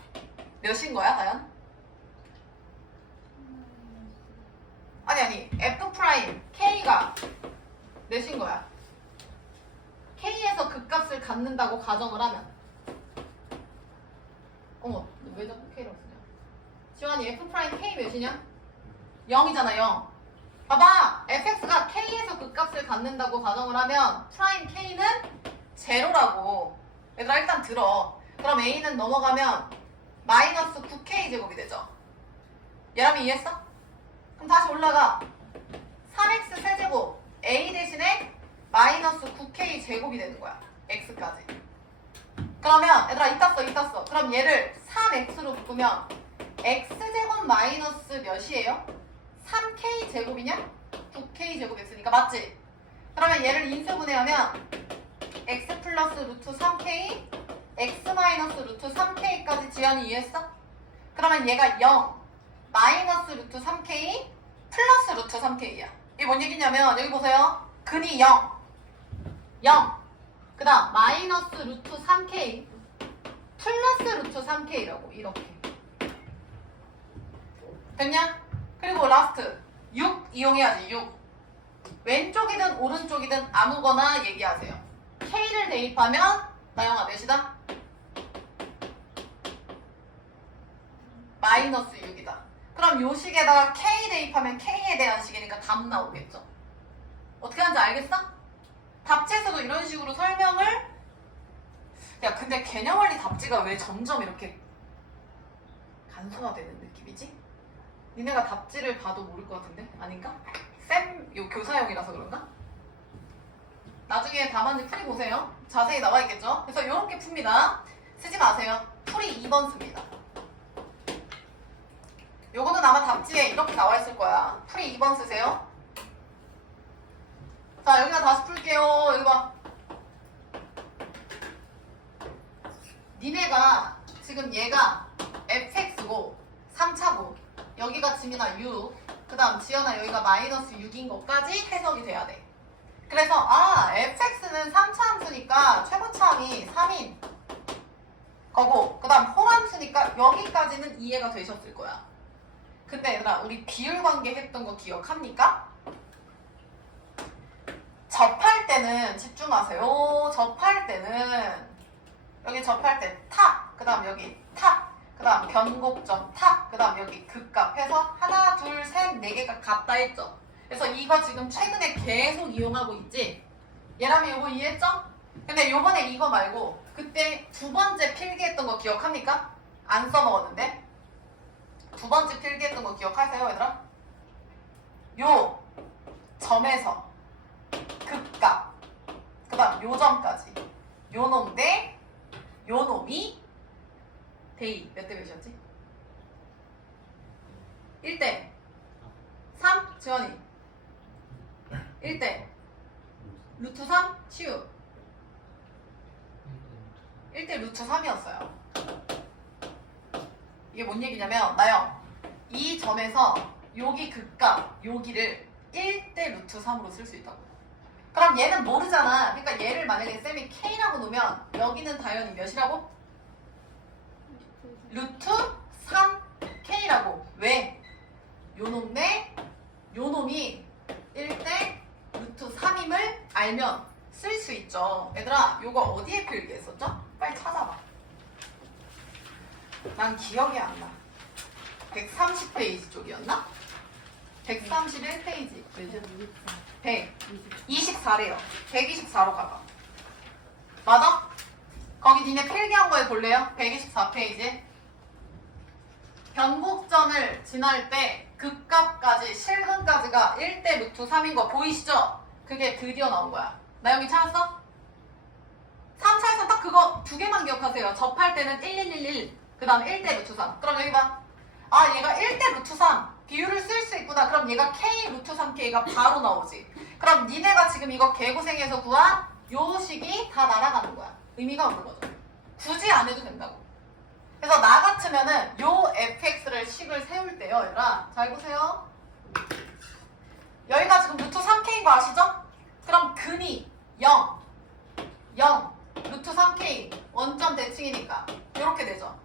몇인 거야, 다현? 아니 f'k가 몇인 거야? k에서 극값을 갖는다고 가정을 하면 어머, 너 왜 자꾸 k라고 쓰냐? 지환이 f'k 몇이냐? 0이잖아, 0. 봐봐, fx가 k에서 극값을 갖는다고 가정을 하면 프라임 k는 제로라고. 얘들아 일단 들어. 그럼 a는 넘어가면 마이너스 9k 제곱이 되죠. 얘람이 이해했어? 그럼 다시 올라가. 3x 세제곱 a 대신에 마이너스 9k 제곱이 되는 거야. x까지. 그러면 얘들아 이땄어. 그럼 얘를 3x로 바꾸면 x제곱 마이너스 몇이에요? 3k 제곱이냐? 9k 제곱 x니까 맞지? 그러면 얘를 인수분해하면 x 플러스 루트 3k x 마이너스 루트 3k까지 지연이 이해했어? 그러면 얘가 0 마이너스 루트 3k 플러스 루트 3k야. 이게 뭔 얘기냐면 여기 보세요. 근이 0 그 다음 마이너스 루트 3k 플러스 루트 3k라고 이렇게 됐냐? 그리고 라스트 6 이용해야지. 6 왼쪽이든 오른쪽이든 아무거나 얘기하세요. k를 대입하면 나영아 몇이다? 마이너스 6이다. 그럼 요 식에다가 k 대입하면 k에 대한 식이니까 답 나오겠죠. 어떻게 하는지 알겠어? 답지에서도 이런 식으로 설명을. 야 근데 개념원리 답지가 왜 점점 이렇게 간소화되는 느낌이지? 니네가 답지를 봐도 모를 것 같은데? 아닌가? 요 교사용이라서 그런가? 나중에 답안지 풀이 보세요. 자세히 나와 있겠죠? 그래서 이렇게 풉니다. 쓰지 마세요. 풀이 2번 씁니다. 요거는 아마 답지에 이렇게 나와 있을 거야. 풀이 2번 쓰세요. 자, 여기다 다시 풀게요. 여기 봐. 니네가 지금 얘가 fx고 3차고 여기가 지민아 6, 그 다음 지연아 여기가 마이너스 6인 것까지 해석이 돼야 돼. 그래서 fx는 3차 함수니까 최고차항이 3인 거고 그 다음 홀함수니까 여기까지는 이해가 되셨을 거야. 근데 얘들아 우리 비율관계 했던 거 기억합니까? 접할 때는 집중하세요. 접할 때는 여기 접할 때 탑, 그 다음 여기 탑, 그 다음 변곡점 탑, 그 다음 여기 극값 해서 하나, 둘, 셋, 네 개가 같다 했죠. 그래서 이거 지금 최근에 계속 이용하고 있지? 얘라면 이거 이해했죠? 근데 요번에 이거 말고 그때 두 번째 필기했던 거 기억합니까? 안 써먹었는데? 두 번째 필기했던 거 기억하세요, 얘들아? 요 점에서 극값, 그 다음 요 점까지 요 놈 대 요 놈이 대이 몇 대 몇이었지? 1대 3? 지원이 1대 루트 3? 치유 1대 루트 3이었어요. 이게 뭔 얘기냐면 나영 이 점에서 여기 극값 여기를 1대 루트 3으로 쓸 수 있다고. 그럼 얘는 모르잖아. 그러니까 얘를 만약에 쌤이 K라고 놓으면 여기는 당연히 몇이라고? 루트 3K라고. 왜? 요 놈 대 요 놈이 1대 루트 3임을 알면 쓸 수 있죠. 얘들아 요거 어디에 필기했었죠? 빨리 찾아봐. 난 기억이 안 나. 130페이지 쪽이었나? 131페이지. 이제 124래요. 124로 가봐. 맞아? 거기 니네 필기한 거에 볼래요? 124페이지. 변곡점을 지날 때 극값까지 실근까지가 1대 루트 3인 거 보이시죠? 그게 드디어 나온 거야. 나영이 찾았어? 3차에서 딱 그거 두 개만 기억하세요. 접할 때는 1111, 그 다음에 1대 루트 3. 그럼 여기 봐. 아, 얘가 1대 루트 3. 비율을 쓸 수 있구나. 그럼 얘가 K 루트 3K가 바로 나오지. 그럼 니네가 지금 이거 개고생해서 구한 요 식이 다 날아가는 거야. 의미가 없는 거죠. 굳이 안 해도 된다고. 그래서 나 같으면은 요 fx를 식을 세울 때요, 얘들아. 잘 보세요. 여기가 지금 루트 3K인 거 아시죠? 그럼 근이 0, 0, 루트 3K 원점 대칭이니까 이렇게 되죠.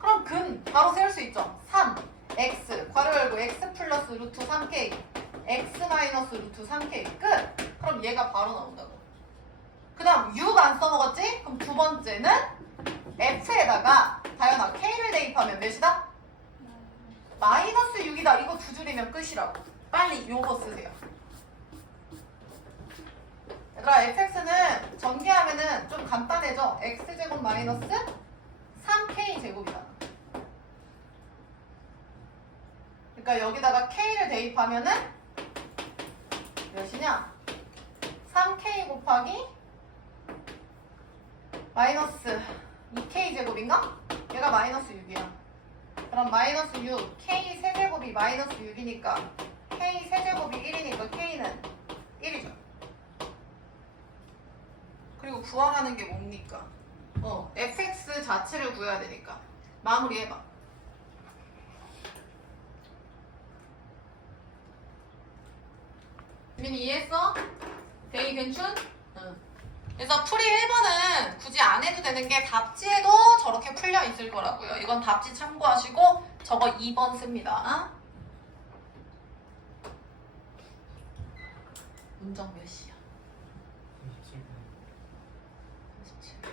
그럼 근 바로 세울 수 있죠. 3, x, 괄호 열고 x 플러스 루트 3K, x 마이너스 루트 3K 끝! 그럼 얘가 바로 나온다고. 그 다음 6 안 써먹었지? 그럼 두 번째는 f에다가 다현아 k를 대입하면 몇이다? 마이너스 6이다. 이거 두 줄이면 끝이라고. 빨리 요거 쓰세요. 얘들아 fx는 전개하면은 좀 간단해져. x제곱 마이너스 3k제곱이잖아. 그러니까 여기다가 k를 대입하면은 몇이냐? 3k 곱하기 마이너스 2k제곱인가? 얘가 마이너스 6이야. 그럼 마이너스 6, k 세제곱이 마이너스 6이니까 k 세제곱이 1이니까 k는 1이죠. 그리고 구하라는 게 뭡니까? fx 자체를 구해야 되니까 마무리해봐. 민이 이해했어? 대이 괜춘? 응. 그래서 풀이 1번은 굳이 안 해도 되는 게 답지에도 저렇게 풀려 있을 거라고요. 이건 답지 참고하시고 저거 2번 씁니다. 문정 몇 시야? 37분.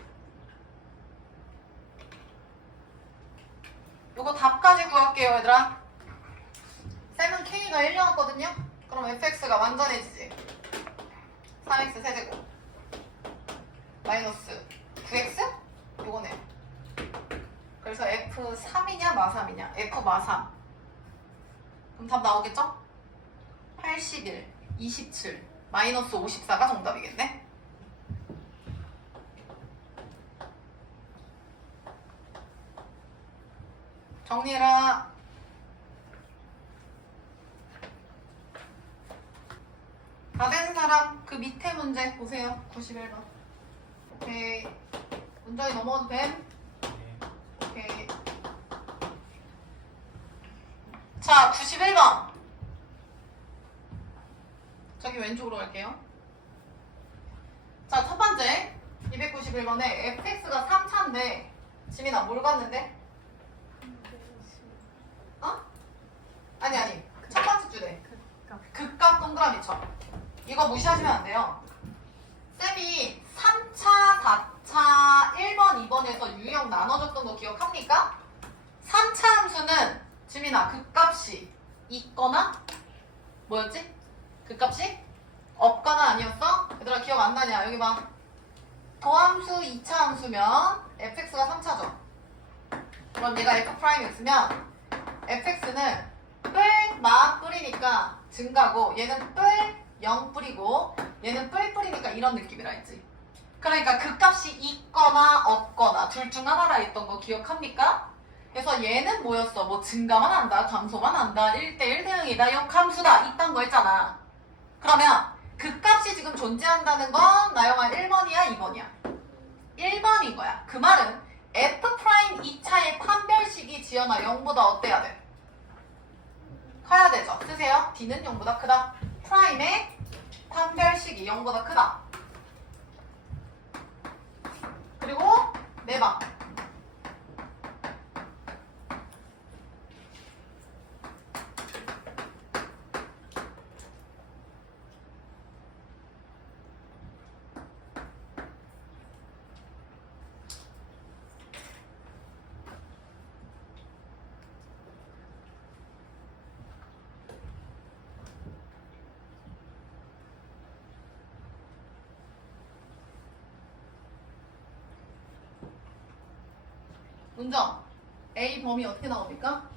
요거 답까지 구할게요, 얘들아. 쌤은 K가 1 나왔거든요? 그럼 fx가 완전해지지. 3x 세제곱 마이너스 9x? 요거네. 그래서 f3이냐 마3이냐? f 마3. 그럼 답 나오겠죠? 81, 27, 마이너스 54가 정답이겠네? 정리해라. 다 된 사람 그 밑에 문제 보세요. 91번. 오케이. 문장이 넘어가도 됨? 오케이. 자, 91번. 저기 왼쪽으로 갈게요. 자, 첫 번째. 291번에 fx가 3차인데 지민아 뭘 봤는데? 어? 아니. 첫 번째 주제. 극값 동그라미 쳐. 이거 무시하시면 안 돼요. 쌤이 3차, 4차, 1번, 2번에서 유형 나눠줬던 거 기억합니까? 3차 함수는 지민아 극값이 있거나 뭐였지? 극값이 없거나 아니었어? 얘들아 기억 안 나냐? 여기 봐. 도함수 2차 함수면 fx가 3차죠. 그럼 얘가 f'x면 fx는 뿔, 마 뿌리니까 증가고 얘는 뿔, 0 뿌리고 얘는 뿔 뿌리니까 이런 느낌이라 했지. 그러니까 그 값이 있거나 없거나 둘 중 하나라 했던 거 기억합니까? 그래서 얘는 뭐였어? 뭐 증가만 한다, 감소만 한다, 1대1 대응이다, 역함수다 이딴 거 했잖아. 그러면 그 값이 지금 존재한다는 건 나영아 1번이야, 2번이야? 1번인 거야. 그 말은 F' 2차의 판별식이 지연아 0보다 어때야 돼? 커야 되죠. 쓰세요. D는 0보다 크다. 프라임의 판별식이 0보다 크다. 그리고 네 방. 문정. A 범위 어떻게 나옵니까?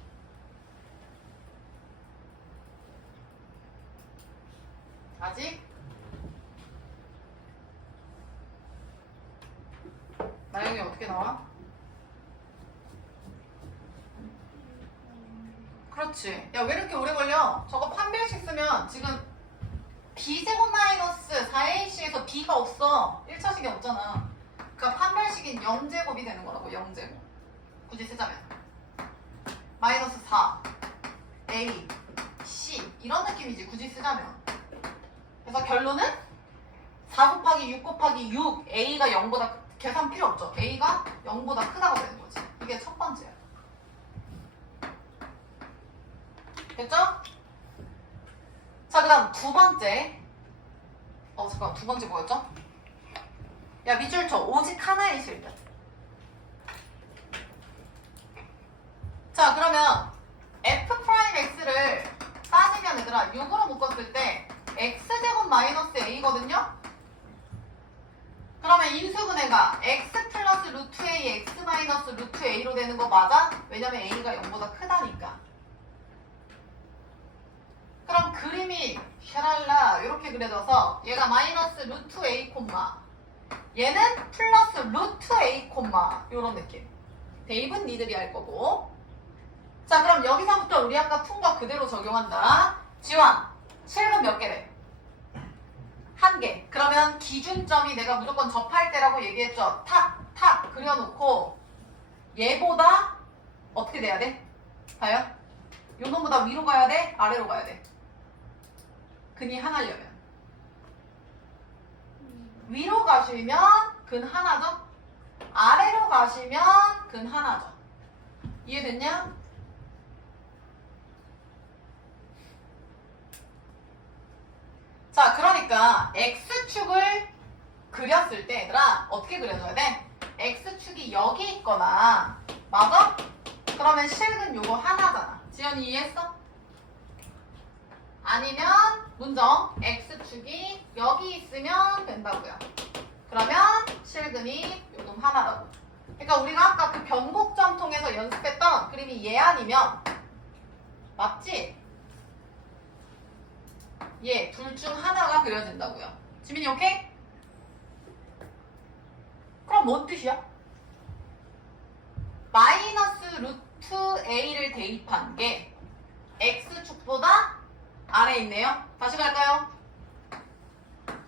아직? 나영이 어떻게 나와? 그렇지. 야, 왜 이렇게 오래 걸려? 저거 판별식 쓰면 지금 b제곱 마이너스 4ac에서 b가 없어. 1차식이 없잖아. 그러니까 판별식인 0제곱이 되는 거라고. 0제곱. 굳이 쓰자면 마이너스 4 a c 이런 느낌이지. 굳이 쓰자면. 그래서 결론은 4 곱하기 6 곱하기 6 a가 0보다 계산 필요 없죠. a가 0보다 크다고 되는 거지. 이게 첫 번째야. 됐죠? 자, 그 다음 두 번째. 잠깐, 두 번째 뭐였죠? 야, 밑줄 쳐. 오직 하나의 실드. 자, 그러면 f'x를 따지면 얘들아 6으로 묶었을 때 x제곱 마이너스 a거든요? 그러면 인수분해가 x 플러스 루트 a, x 마이너스 루트 a로 되는 거 맞아? 왜냐면 a가 0보다 크다니까. 그럼 그림이 샤랄라 이렇게 그려져서 얘가 마이너스 루트 a 콤마 얘는 플러스 루트 a 콤마 요런 느낌. 대입은 니들이 할 거고. 자, 그럼 여기서부터 우리 아까 푼 거 그대로 적용한다. 지원 실은 몇 개래? 1개. 그러면 기준점이 내가 무조건 접할 때라고 얘기했죠. 탁 그려놓고 얘보다 어떻게 돼야 돼? 봐요. 요 놈보다 위로 가야 돼? 아래로 가야 돼? 근이 하나려면 위로 가시면 근 하나죠? 아래로 가시면 근 하나죠. 이해됐냐? 자, 그러니까 x축을 그렸을 때 얘들아 어떻게 그려줘야 돼? x축이 여기 있거나 맞아? 그러면 실근 요거 하나잖아. 지연이 이해했어? 아니면 문정 x축이 여기 있으면 된다고요. 그러면 실근이 요놈 하나라고. 그러니까 우리가 아까 그 변곡점 통해서 연습했던 그림이 얘 아니면 맞지? 얘 둘 중 하나가 그려진다고요. 지민이 오케이? 그럼 뭔 뜻이야? 마이너스 루트 a를 대입한 게 x축보다 아래에 있네요. 다시 갈까요?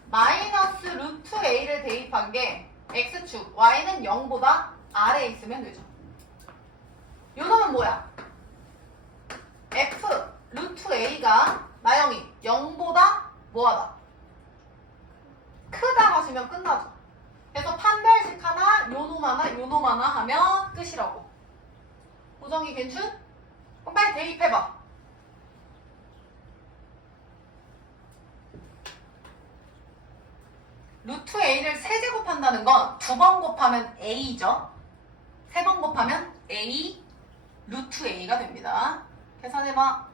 마이너스 루트 a를 대입한 게 x축 y는 0보다 아래에 있으면 되죠. 요 놈은 뭐야? f 루트 a가 나영이 0보다 뭐하다? 크다 하시면 끝나죠. 그래서 판별식 하나, 요놈 하나, 요놈 하나 하면 끝이라고. 고정이 괜춘? 그럼 빨리 대입해봐. 루트 a를 세제곱한다는 건 두 번 곱하면 a죠. 세 번 곱하면 a 루트 a가 됩니다. 계산해봐.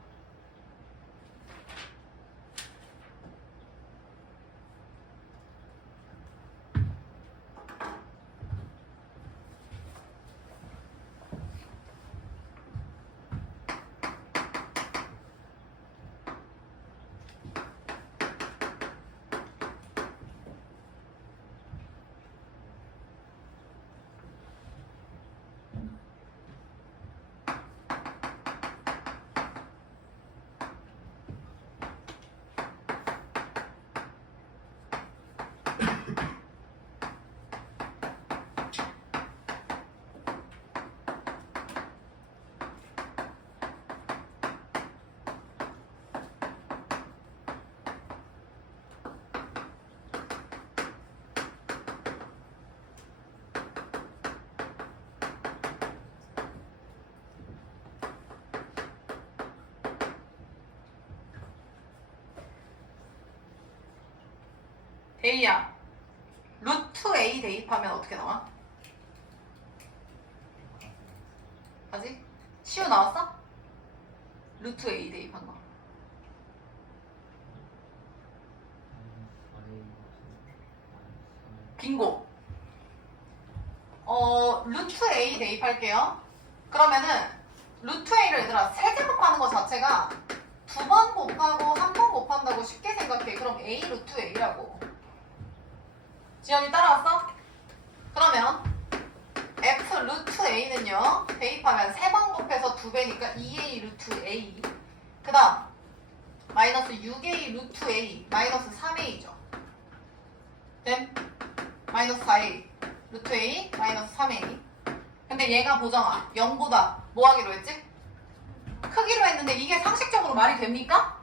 A야. 루트 A 대입하면 어떻게 나와? 아직? 시우 나왔어? 루트 A 대입한 거. 빙고. 루트 A 대입할게요. 그러면은 루트 A를 얘들아 세개 곱하는 거 자체가 2번 곱하고 1번 곱한다고 쉽게 생각해. 그럼 A 루트 A라고. 지연이 따라왔어? 그러면 F 루트 A는요 대입하면 3번 곱해서 2배니까 2A 루트 A. 그 다음 마이너스 6A 루트 A 마이너스 3A죠. 된? 마이너스 4A 루트 A 마이너스 3A. 근데 얘가 보정아 0보다 뭐 하기로 했지? 크기로 했는데 이게 상식적으로 말이 됩니까?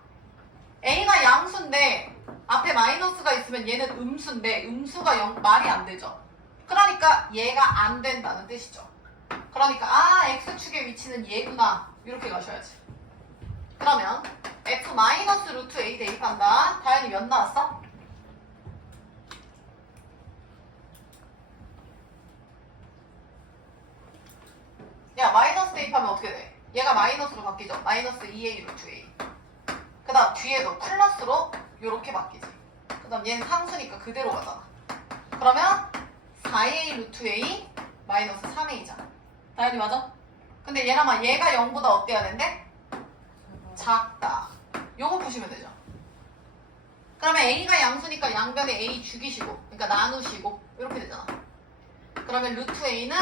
A가 양수인데 앞에 마이너스가 있으면 얘는 음수인데 음수가 말이 안 되죠. 그러니까 얘가 안 된다는 뜻이죠. 그러니까 X축의 위치는 얘구나 이렇게 가셔야지. 그러면 F 마이너스 루트 A 대입한다. 다현이 몇 나왔어? 야 마이너스 대입하면 어떻게 돼? 얘가 마이너스로 바뀌죠. 마이너스 2A 루트 A. 그 다음 뒤에도 플러스로 이렇게 바뀌지. 그 다음 얘는 상수니까 그대로 가잖아. 그러면 4A 루트 A 마이너스 3A잖아. 다현이 맞아? 근데 얘랑 얘가 0보다 어때야 된대? 작다. 요거 보시면 되죠. 그러면 A가 양수니까 양변에 A 죽이시고 그러니까 나누시고 이렇게 되잖아. 그러면 루트 A는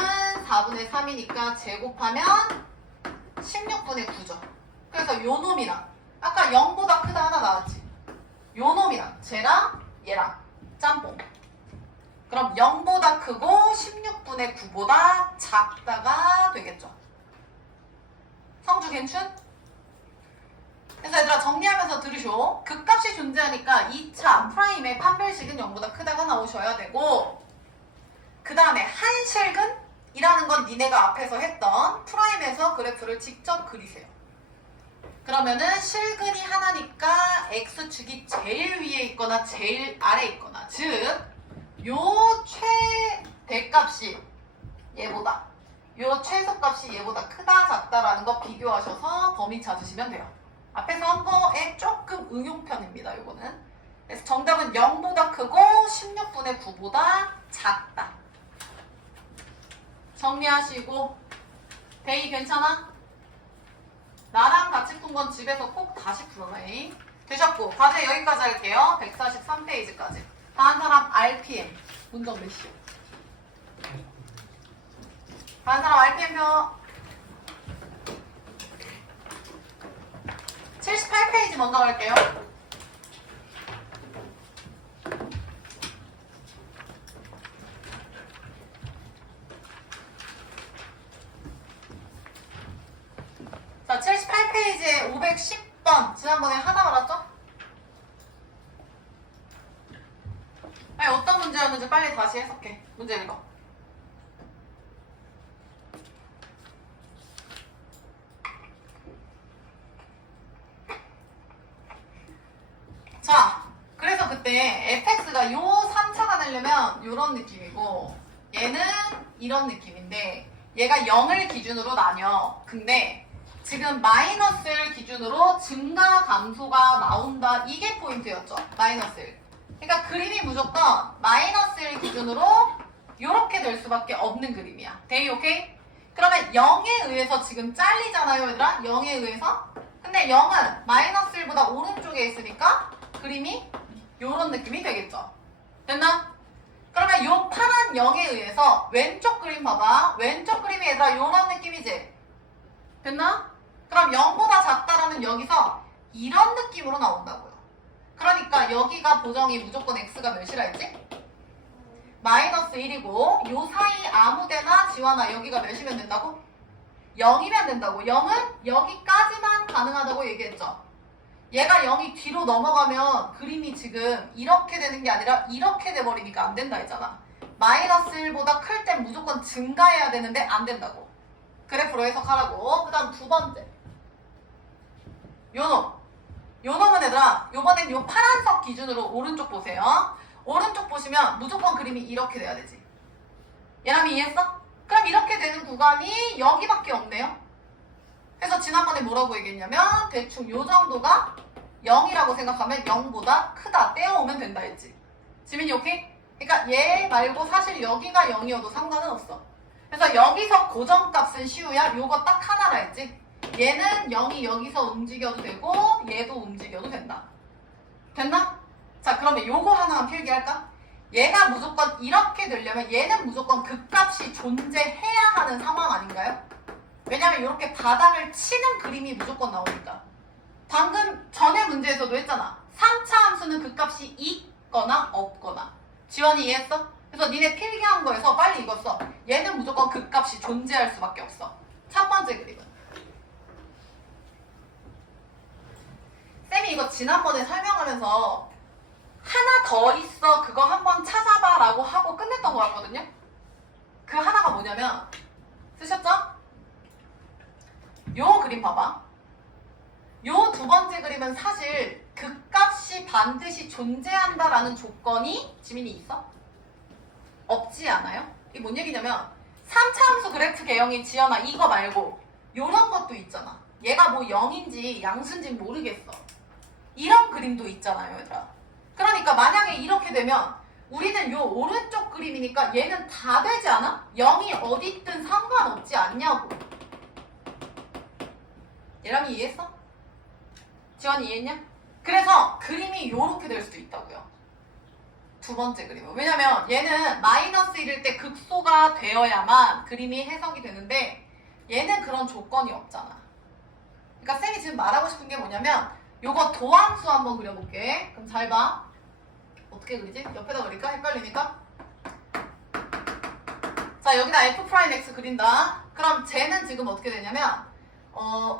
4분의 3이니까 제곱하면 16분의 9죠. 그래서 요 놈이랑 아까 0보다 크다 하나 나왔지. 요 놈이랑 쟤랑 얘랑 짬뽕. 그럼 0보다 크고 16분의 9보다 작다가 되겠죠. 성주 괜춘? 그래서 얘들아 정리하면서 들으쇼. 극값이 존재하니까 2차 프라임의 판별식은 0보다 크다가 나오셔야 되고 그 다음에 한실근이라는 건 니네가 앞에서 했던 프라임에서 그래프를 직접 그리세요. 그러면은 실근이 하나니까 x축이 제일 위에 있거나 제일 아래에 있거나 즉 요 최대값이 얘보다 요 최소값이 얘보다 크다 작다라는 거 비교하셔서 범위 찾으시면 돼요. 앞에서 한 거에 조금 응용편입니다. 요거는. 그래서 정답은 0보다 크고 16분의 9보다 작다. 정리하시고 데이 괜찮아? 나랑 같이 푼 건 집에서 꼭 다시 풀어내. 되셨고 과제 여기까지 할게요. 143페이지까지. 다음 사람 RPM 문정 몇시요? 다음 사람 RPM표 78페이지 먼저 갈게요. 자, 78페이지에 510번 지난번에 하나 말았죠? 아니 어떤 문제였는지 빨리 다시 해석해. 문제 읽어. 자, 그래서 그때 fx가 요 3차가 되려면 요런 느낌이고 얘는 이런 느낌인데 얘가 0을 기준으로 나뉘어. 근데 지금 마이너스를 기준으로 증가 감소가 나온다. 이게 포인트였죠. 마이너스 1. 그러니까 그림이 무조건 마이너스 1 기준으로 이렇게 될 수밖에 없는 그림이야. 데이 오케이? 그러면 0에 의해서 지금 잘리잖아요 얘들아. 0에 의해서. 근데 0은 마이너스 1보다 오른쪽에 있으니까 그림이 이런 느낌이 되겠죠. 됐나? 그러면 요 파란 0에 의해서 왼쪽 그림 봐봐. 왼쪽 그림이 얘들아 이런 느낌이지. 됐나? 그럼 0보다 작다라면 여기서 이런 느낌으로 나온다고요. 그러니까 여기가 보정이 무조건 x가 몇이라 했지? 마이너스 1이고 요 사이 아무데나 지원아 여기가 몇이면 된다고? 0이면 된다고. 0은 여기까지만 가능하다고 얘기했죠. 얘가 0이 뒤로 넘어가면 그림이 지금 이렇게 되는 게 아니라 이렇게 돼버리니까 안 된다 했잖아. 마이너스 1보다 클 땐 무조건 증가해야 되는데 안 된다고. 그래프로 해석하라고. 그 다음 두 번째 요놈. 요놈은 얘들아 요번엔 요 파란색 기준으로 오른쪽 보세요. 오른쪽 보시면 무조건 그림이 이렇게 돼야 되지. 얘람이 이해했어? 그럼 이렇게 되는 구간이 여기밖에 없네요. 그래서 지난번에 뭐라고 얘기했냐면 대충 요 정도가 0이라고 생각하면 0보다 크다. 떼어오면 된다 했지. 지민이 오케이? 그러니까 얘 말고 사실 여기가 0이어도 상관은 없어. 그래서 여기서 고정값은 시우야. 요거 딱 하나라 했지. 얘는 0이 여기서 움직여도 되고 얘도 움직여도 된다. 됐나? 자, 그러면 요거 하나만 필기할까? 얘가 무조건 이렇게 되려면 얘는 무조건 극값이 존재해야 하는 상황 아닌가요? 왜냐면 이렇게 바닥을 치는 그림이 무조건 나오니까. 방금 전에 문제에서도 했잖아. 3차 함수는 극값이 있거나 없거나. 지원이 이해했어? 그래서 니네 필기한 거에서 빨리 이거 써. 얘는 무조건 극값이 존재할 수밖에 없어. 첫 번째 그림은. 쌤이 이거 지난번에 설명하면서 하나 더 있어 그거 한번 찾아봐 라고 하고 끝냈던 거 같거든요. 그 하나가 뭐냐면 쓰셨죠? 요 그림 봐봐. 요 두 번째 그림은 사실 극값이 반드시 존재한다라는 조건이 지민이 있어? 없지 않아요? 이게 뭔 얘기냐면 3차 함수 그래프 개형이 지연아 이거 말고 요런 것도 있잖아. 얘가 뭐 0인지 양수인지 모르겠어. 이런 그림도 있잖아요 얘들아. 그러니까 만약에 이렇게 되면 우리는 요 오른쪽 그림이니까 얘는 다 되지 않아? 0이 어디 있든 상관없지 않냐고. 예람이 이해했어? 지원이 이해했냐? 그래서 그림이 요렇게 될 수도 있다고요. 두 번째 그림은. 왜냐면 얘는 마이너스 1일 때 극소가 되어야만 그림이 해석이 되는데 얘는 그런 조건이 없잖아. 그러니까 쌤이 지금 말하고 싶은 게 뭐냐면 요거 도함수 한번 그려볼게. 그럼 잘 봐. 어떻게 그리지? 옆에다 그릴까? 헷갈리니까? 자, 여기다 F'X 그린다. 그럼 쟤는 지금 어떻게 되냐면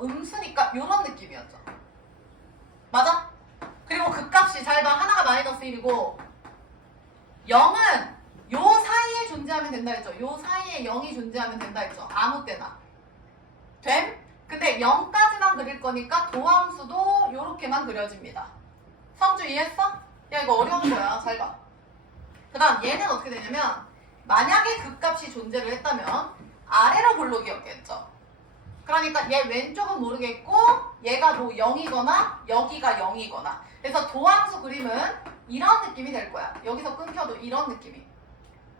음수니까 요런 느낌이었죠. 맞아? 그리고 극값이 잘 봐. 하나가 마이너스 1이고 0은 요 사이에 존재하면 된다 했죠. 요 사이에 0이 존재하면 된다 했죠. 아무 때나. 됨? 근데 0까지만 그릴 거니까 도함수도 요렇게만 그려집니다. 성주 이해했어? 야 이거 어려운 거야. 잘 봐. 그 다음 얘는 어떻게 되냐면 만약에 극값이 존재를 했다면 아래로 볼록이었겠죠. 그러니까 얘 왼쪽은 모르겠고 얘가 뭐 0이거나 여기가 0이거나 그래서 도함수 그림은 이런 느낌이 될 거야. 여기서 끊겨도 이런 느낌이.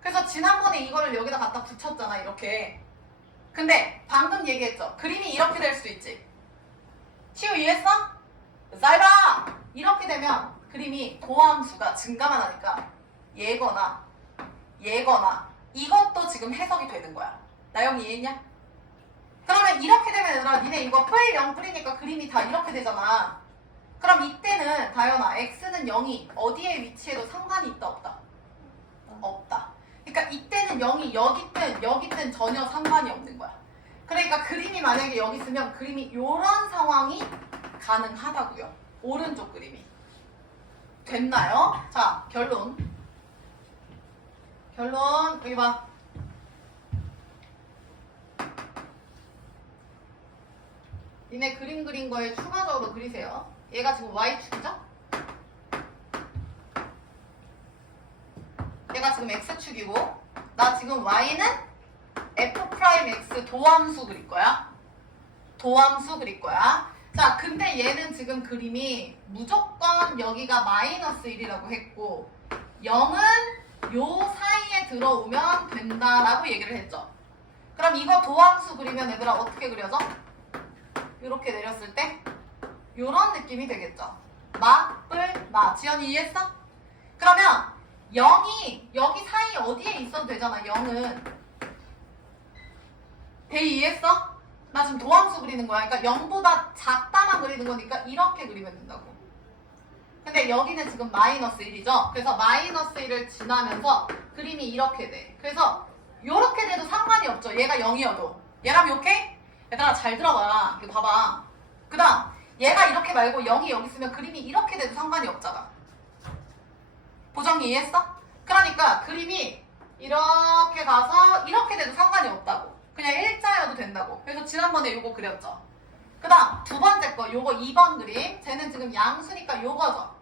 그래서 지난번에 이거를 여기다 갖다 붙였잖아 이렇게. 근데 방금 얘기했죠. 그림이 이렇게 될 수 있지. 시우 이해했어? 잘 봐! 이렇게 되면 그림이 도함수가 증가만 하니까 얘거나 얘거나 이것도 지금 해석이 되는 거야. 나영이 이해했냐? 그러면 이렇게 되면 얘들아 니네 이거 풀 0 뿌리니까 그림이 다 이렇게 되잖아. 그럼 이때는 다현아 x는 0이 어디에 위치해도 상관이 있다 없다? 없다. 그러니까 이때는 0이 여기든 전혀 상관이 없는 거야. 그러니까 그림이 만약에 여기 있으면 그림이 이런 상황이 가능하다고요. 오른쪽 그림이. 됐나요? 자, 결론. 여기 봐. 니네 그림 그린 거에 추가적으로 그리세요. 얘가 지금 Y축이죠? 얘가 지금 X축이고 나 지금 Y는 F'X 도함수 그릴 거야. 도함수 그릴 거야. 자, 근데 얘는 지금 그림이 무조건 여기가 마이너스 1이라고 했고 0은 요 사이에 들어오면 된다라고 얘기를 했죠. 그럼 이거 도함수 그리면 얘들아 어떻게 그려져? 이렇게 내렸을 때 요런 느낌이 되겠죠. 마. 지연이 이해했어? 그러면 0이 여기 사이 어디에 있어도 되잖아. 0은 대이 이해했어? 나 지금 도함수 그리는 거야. 그러니까 0보다 작다만 그리는 거니까 이렇게 그리면 된다고. 근데 여기는 지금 마이너스 1이죠. 그래서 마이너스 1을 지나면서 그림이 이렇게 돼. 그래서 요렇게 돼도 상관이 없죠. 얘가 0이어도. 얘랑 오케이? 얘들아 잘 들어봐. 이거 봐봐. 그 다음 얘가 이렇게 말고 0이 여기 있으면 그림이 이렇게 돼도 상관이 없잖아. 보정이 이해했어? 그러니까 그림이 이렇게 가서 이렇게 돼도 상관이 없다고. 그냥 일자여도 된다고. 그래서 지난번에 요거 그렸죠. 그 다음 두 번째 거 요거 2번 그림. 쟤는 지금 양수니까 요거죠.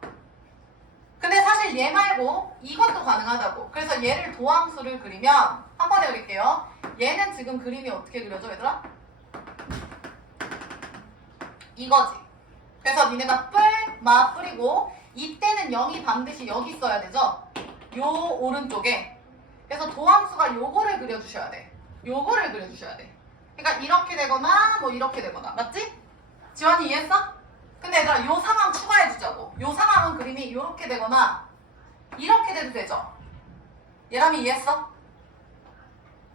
근데 사실 얘 말고 이것도 가능하다고. 그래서 얘를 도함수를 그리면 한 번에 그릴게요. 얘는 지금 그림이 어떻게 그려져 얘들아? 이거지. 그래서 니네가 뿌리고 이때는 0이 반드시 여기 있어야 되죠? 요 오른쪽에. 그래서 도함수가 요거를 그려주셔야 돼. 요거를 그려주셔야 돼. 그러니까 이렇게 되거나 뭐 이렇게 되거나. 맞지? 지원이 이해했어? 근데 얘들아 요 상황 추가해주자고. 요 상황은 그림이 이렇게 되거나 이렇게 돼도 되죠? 예람이 이해했어?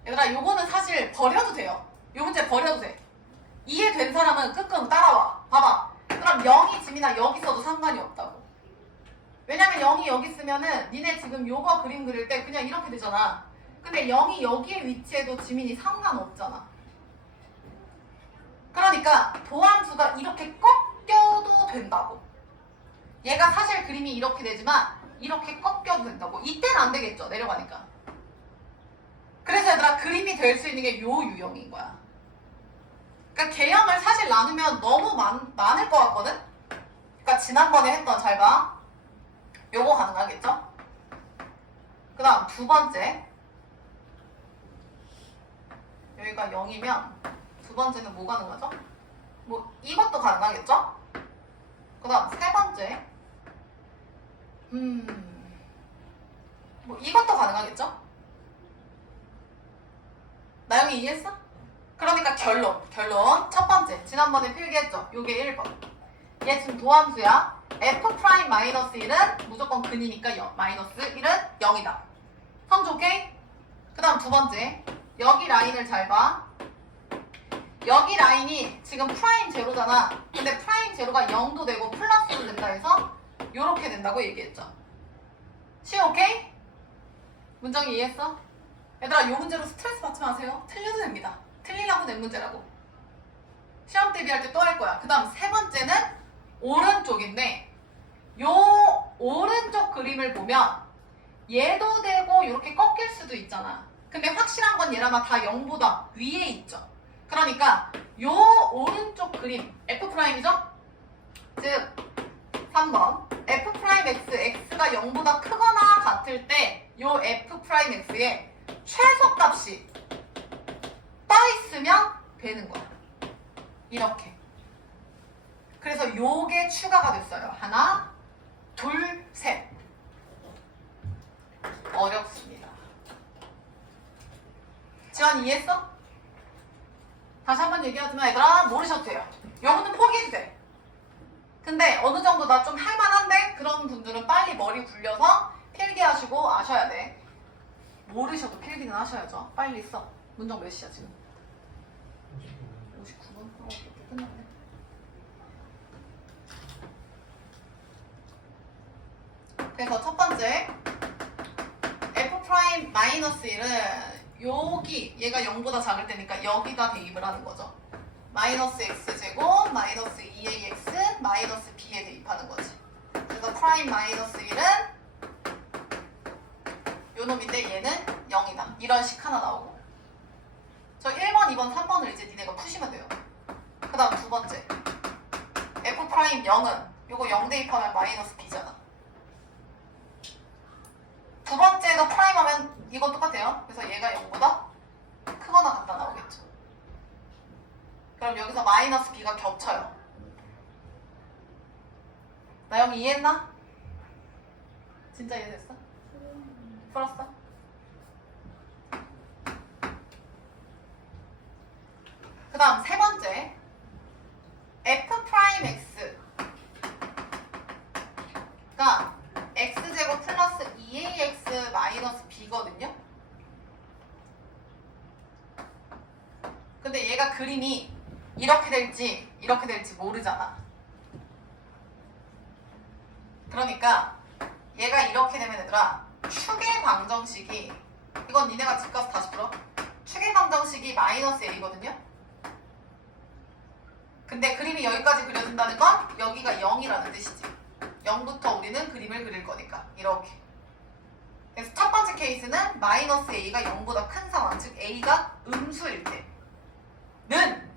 얘들아 요거는 사실 버려도 돼요. 요 문제 버려도 돼. 이해된 사람은 끄끔 따라와. 봐봐. 그럼 0이 지민아 여기 있어도 상관이 없다고. 왜냐면 0이 여기 있으면은 니네 지금 요거 그림 그릴 때 그냥 이렇게 되잖아. 근데 0이 여기에 위치해도 지민이 상관없잖아. 그러니까 도함수가 이렇게 꺾여도 된다고. 얘가 사실 그림이 이렇게 되지만 이렇게 꺾여도 된다고. 이때는 안 되겠죠. 내려가니까. 그래서 얘들아 그림이 될 수 있는 게 요 유형인 거야. 그러니까 개형을 사실 나누면 너무 많을 것 같거든? 그러니까 지난번에 했던 잘 봐. 요거 가능하겠죠? 그 다음 두 번째. 여기가 0이면 두 번째는 뭐 가능하죠? 뭐 이것도 가능하겠죠? 그 다음 세 번째. 뭐 이것도 가능하겠죠? 나영이 이해했어? 그러니까 결론 첫 번째 지난번에 필기했죠? 요게 1번. 얘 지금 도함수야. F'-1은 무조건 근이니까 마이너스 1은 0이다. 성조 오케이? 그 다음 두 번째 여기 라인을 잘 봐. 여기 라인이 지금 프라임 제로잖아. 근데 프라임 제로가 0도 되고 플러스도 된다 해서 요렇게 된다고 얘기했죠. 시 오케이? 문정이 이해했어? 얘들아 요 문제로 스트레스 받지 마세요. 틀려도 됩니다. 틀리려고 낸 문제라고. 시험 대비할 때 또 할 거야. 그 다음 세 번째는 오른쪽인데 요 오른쪽 그림을 보면 얘도 되고 이렇게 꺾일 수도 있잖아. 근데 확실한 건 얘라마 다 0보다 위에 있죠. 그러니까 요 오른쪽 그림 F'이죠? 즉 3번 F'X, X가 0보다 크거나 같을 때 요 F'X의 최소값이 떠 있으면 되는 거야. 이렇게. 그래서 요게 추가가 됐어요. 하나, 둘, 셋. 어렵습니다. 지원 이해했어? 다시 한번 얘기하지만 얘들아 모르셔도 돼요. 요거는 포기해도 돼. 근데 어느 정도 나 좀 할만한데? 그런 분들은 빨리 머리 굴려서 필기하시고 아셔야 돼. 모르셔도 필기는 하셔야죠. 빨리 써. 문정 몇 시야 지금? 59분? 이렇게 끝났네. 그래서 첫 번째 F'-1은 여기 얘가 0보다 작을 때니까 여기다 대입을 하는 거죠. 마이너스 x제곱 마이너스 2ax 마이너스 b에 대입하는 거지. 그래서 프라임 마이너스 1은 요 놈인데 얘는 0이다. 이런 식 하나 나오고. 저 1번, 2번, 3번을 이제 니네가 푸시면 돼요. 그 다음 두 번째 F'0은 요거 0 대입하면 마이너스 b잖아. 두 번째도 프라임 하면 이건 똑같아요. 그래서 얘가 0보다 크거나 같다 나오겠죠. 그럼 여기서 마이너스 b가 겹쳐요. 나영이 이해했나? 진짜 이해됐어? 풀었어? 그 다음 세 번째 F'X가 x제곱 플러스 2ax 마이너스 b거든요. 근데 얘가 그림이 이렇게 될지 모르잖아. 그러니까 얘가 이렇게 되면 얘들아 축의 방정식이 이건 니네가 집 가서 다시 풀어. 축의 방정식이 마이너스 a거든요. 근데 그림이 여기까지 그려진다는 건 여기가 0이라는 뜻이지. 0부터 우리는 그림을 그릴 거니까 이렇게. 그래서 첫 번째 케이스는 마이너스 a가 0보다 큰 상황, 즉 a가 음수일 때는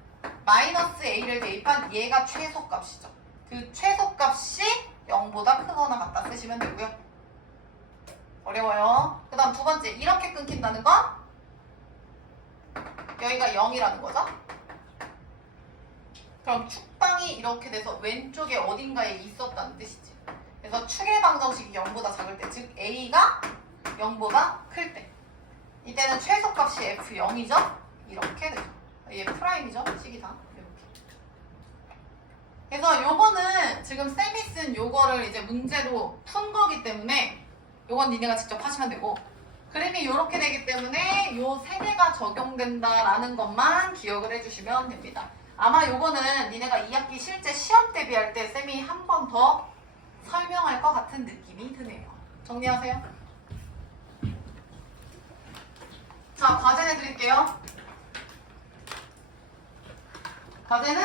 마이너스 a를 대입한 얘가 최소값이죠. 그 최소값이 0보다 크거나 같다 쓰시면 되고요. 어려워요. 그 다음 두 번째, 이렇게 끊긴다는 건 여기가 0이라는 거죠. 그럼 축방이 이렇게 돼서 왼쪽에 어딘가에 있었다는 뜻이지. 그래서 축의 방정식이 0보다 작을 때, 즉 A가 0보다 클 때, 이때는 최소값이 F0이죠? 이렇게 되죠. 얘 프라임이죠? 식이 다. 이렇게. 그래서 요거는 지금 쌤이 쓴 요거를 이제 문제로 푼 거기 때문에 요건 니네가 직접 하시면 되고, 그림이 요렇게 되기 때문에 요 세 개가 적용된다라는 것만 기억을 해주시면 됩니다. 아마 요거는 니네가 2학기 실제 시험 대비할 때 쌤이 한 번 더 설명할 것 같은 느낌이 드네요. 정리하세요. 자, 과제 내드릴게요. 과제는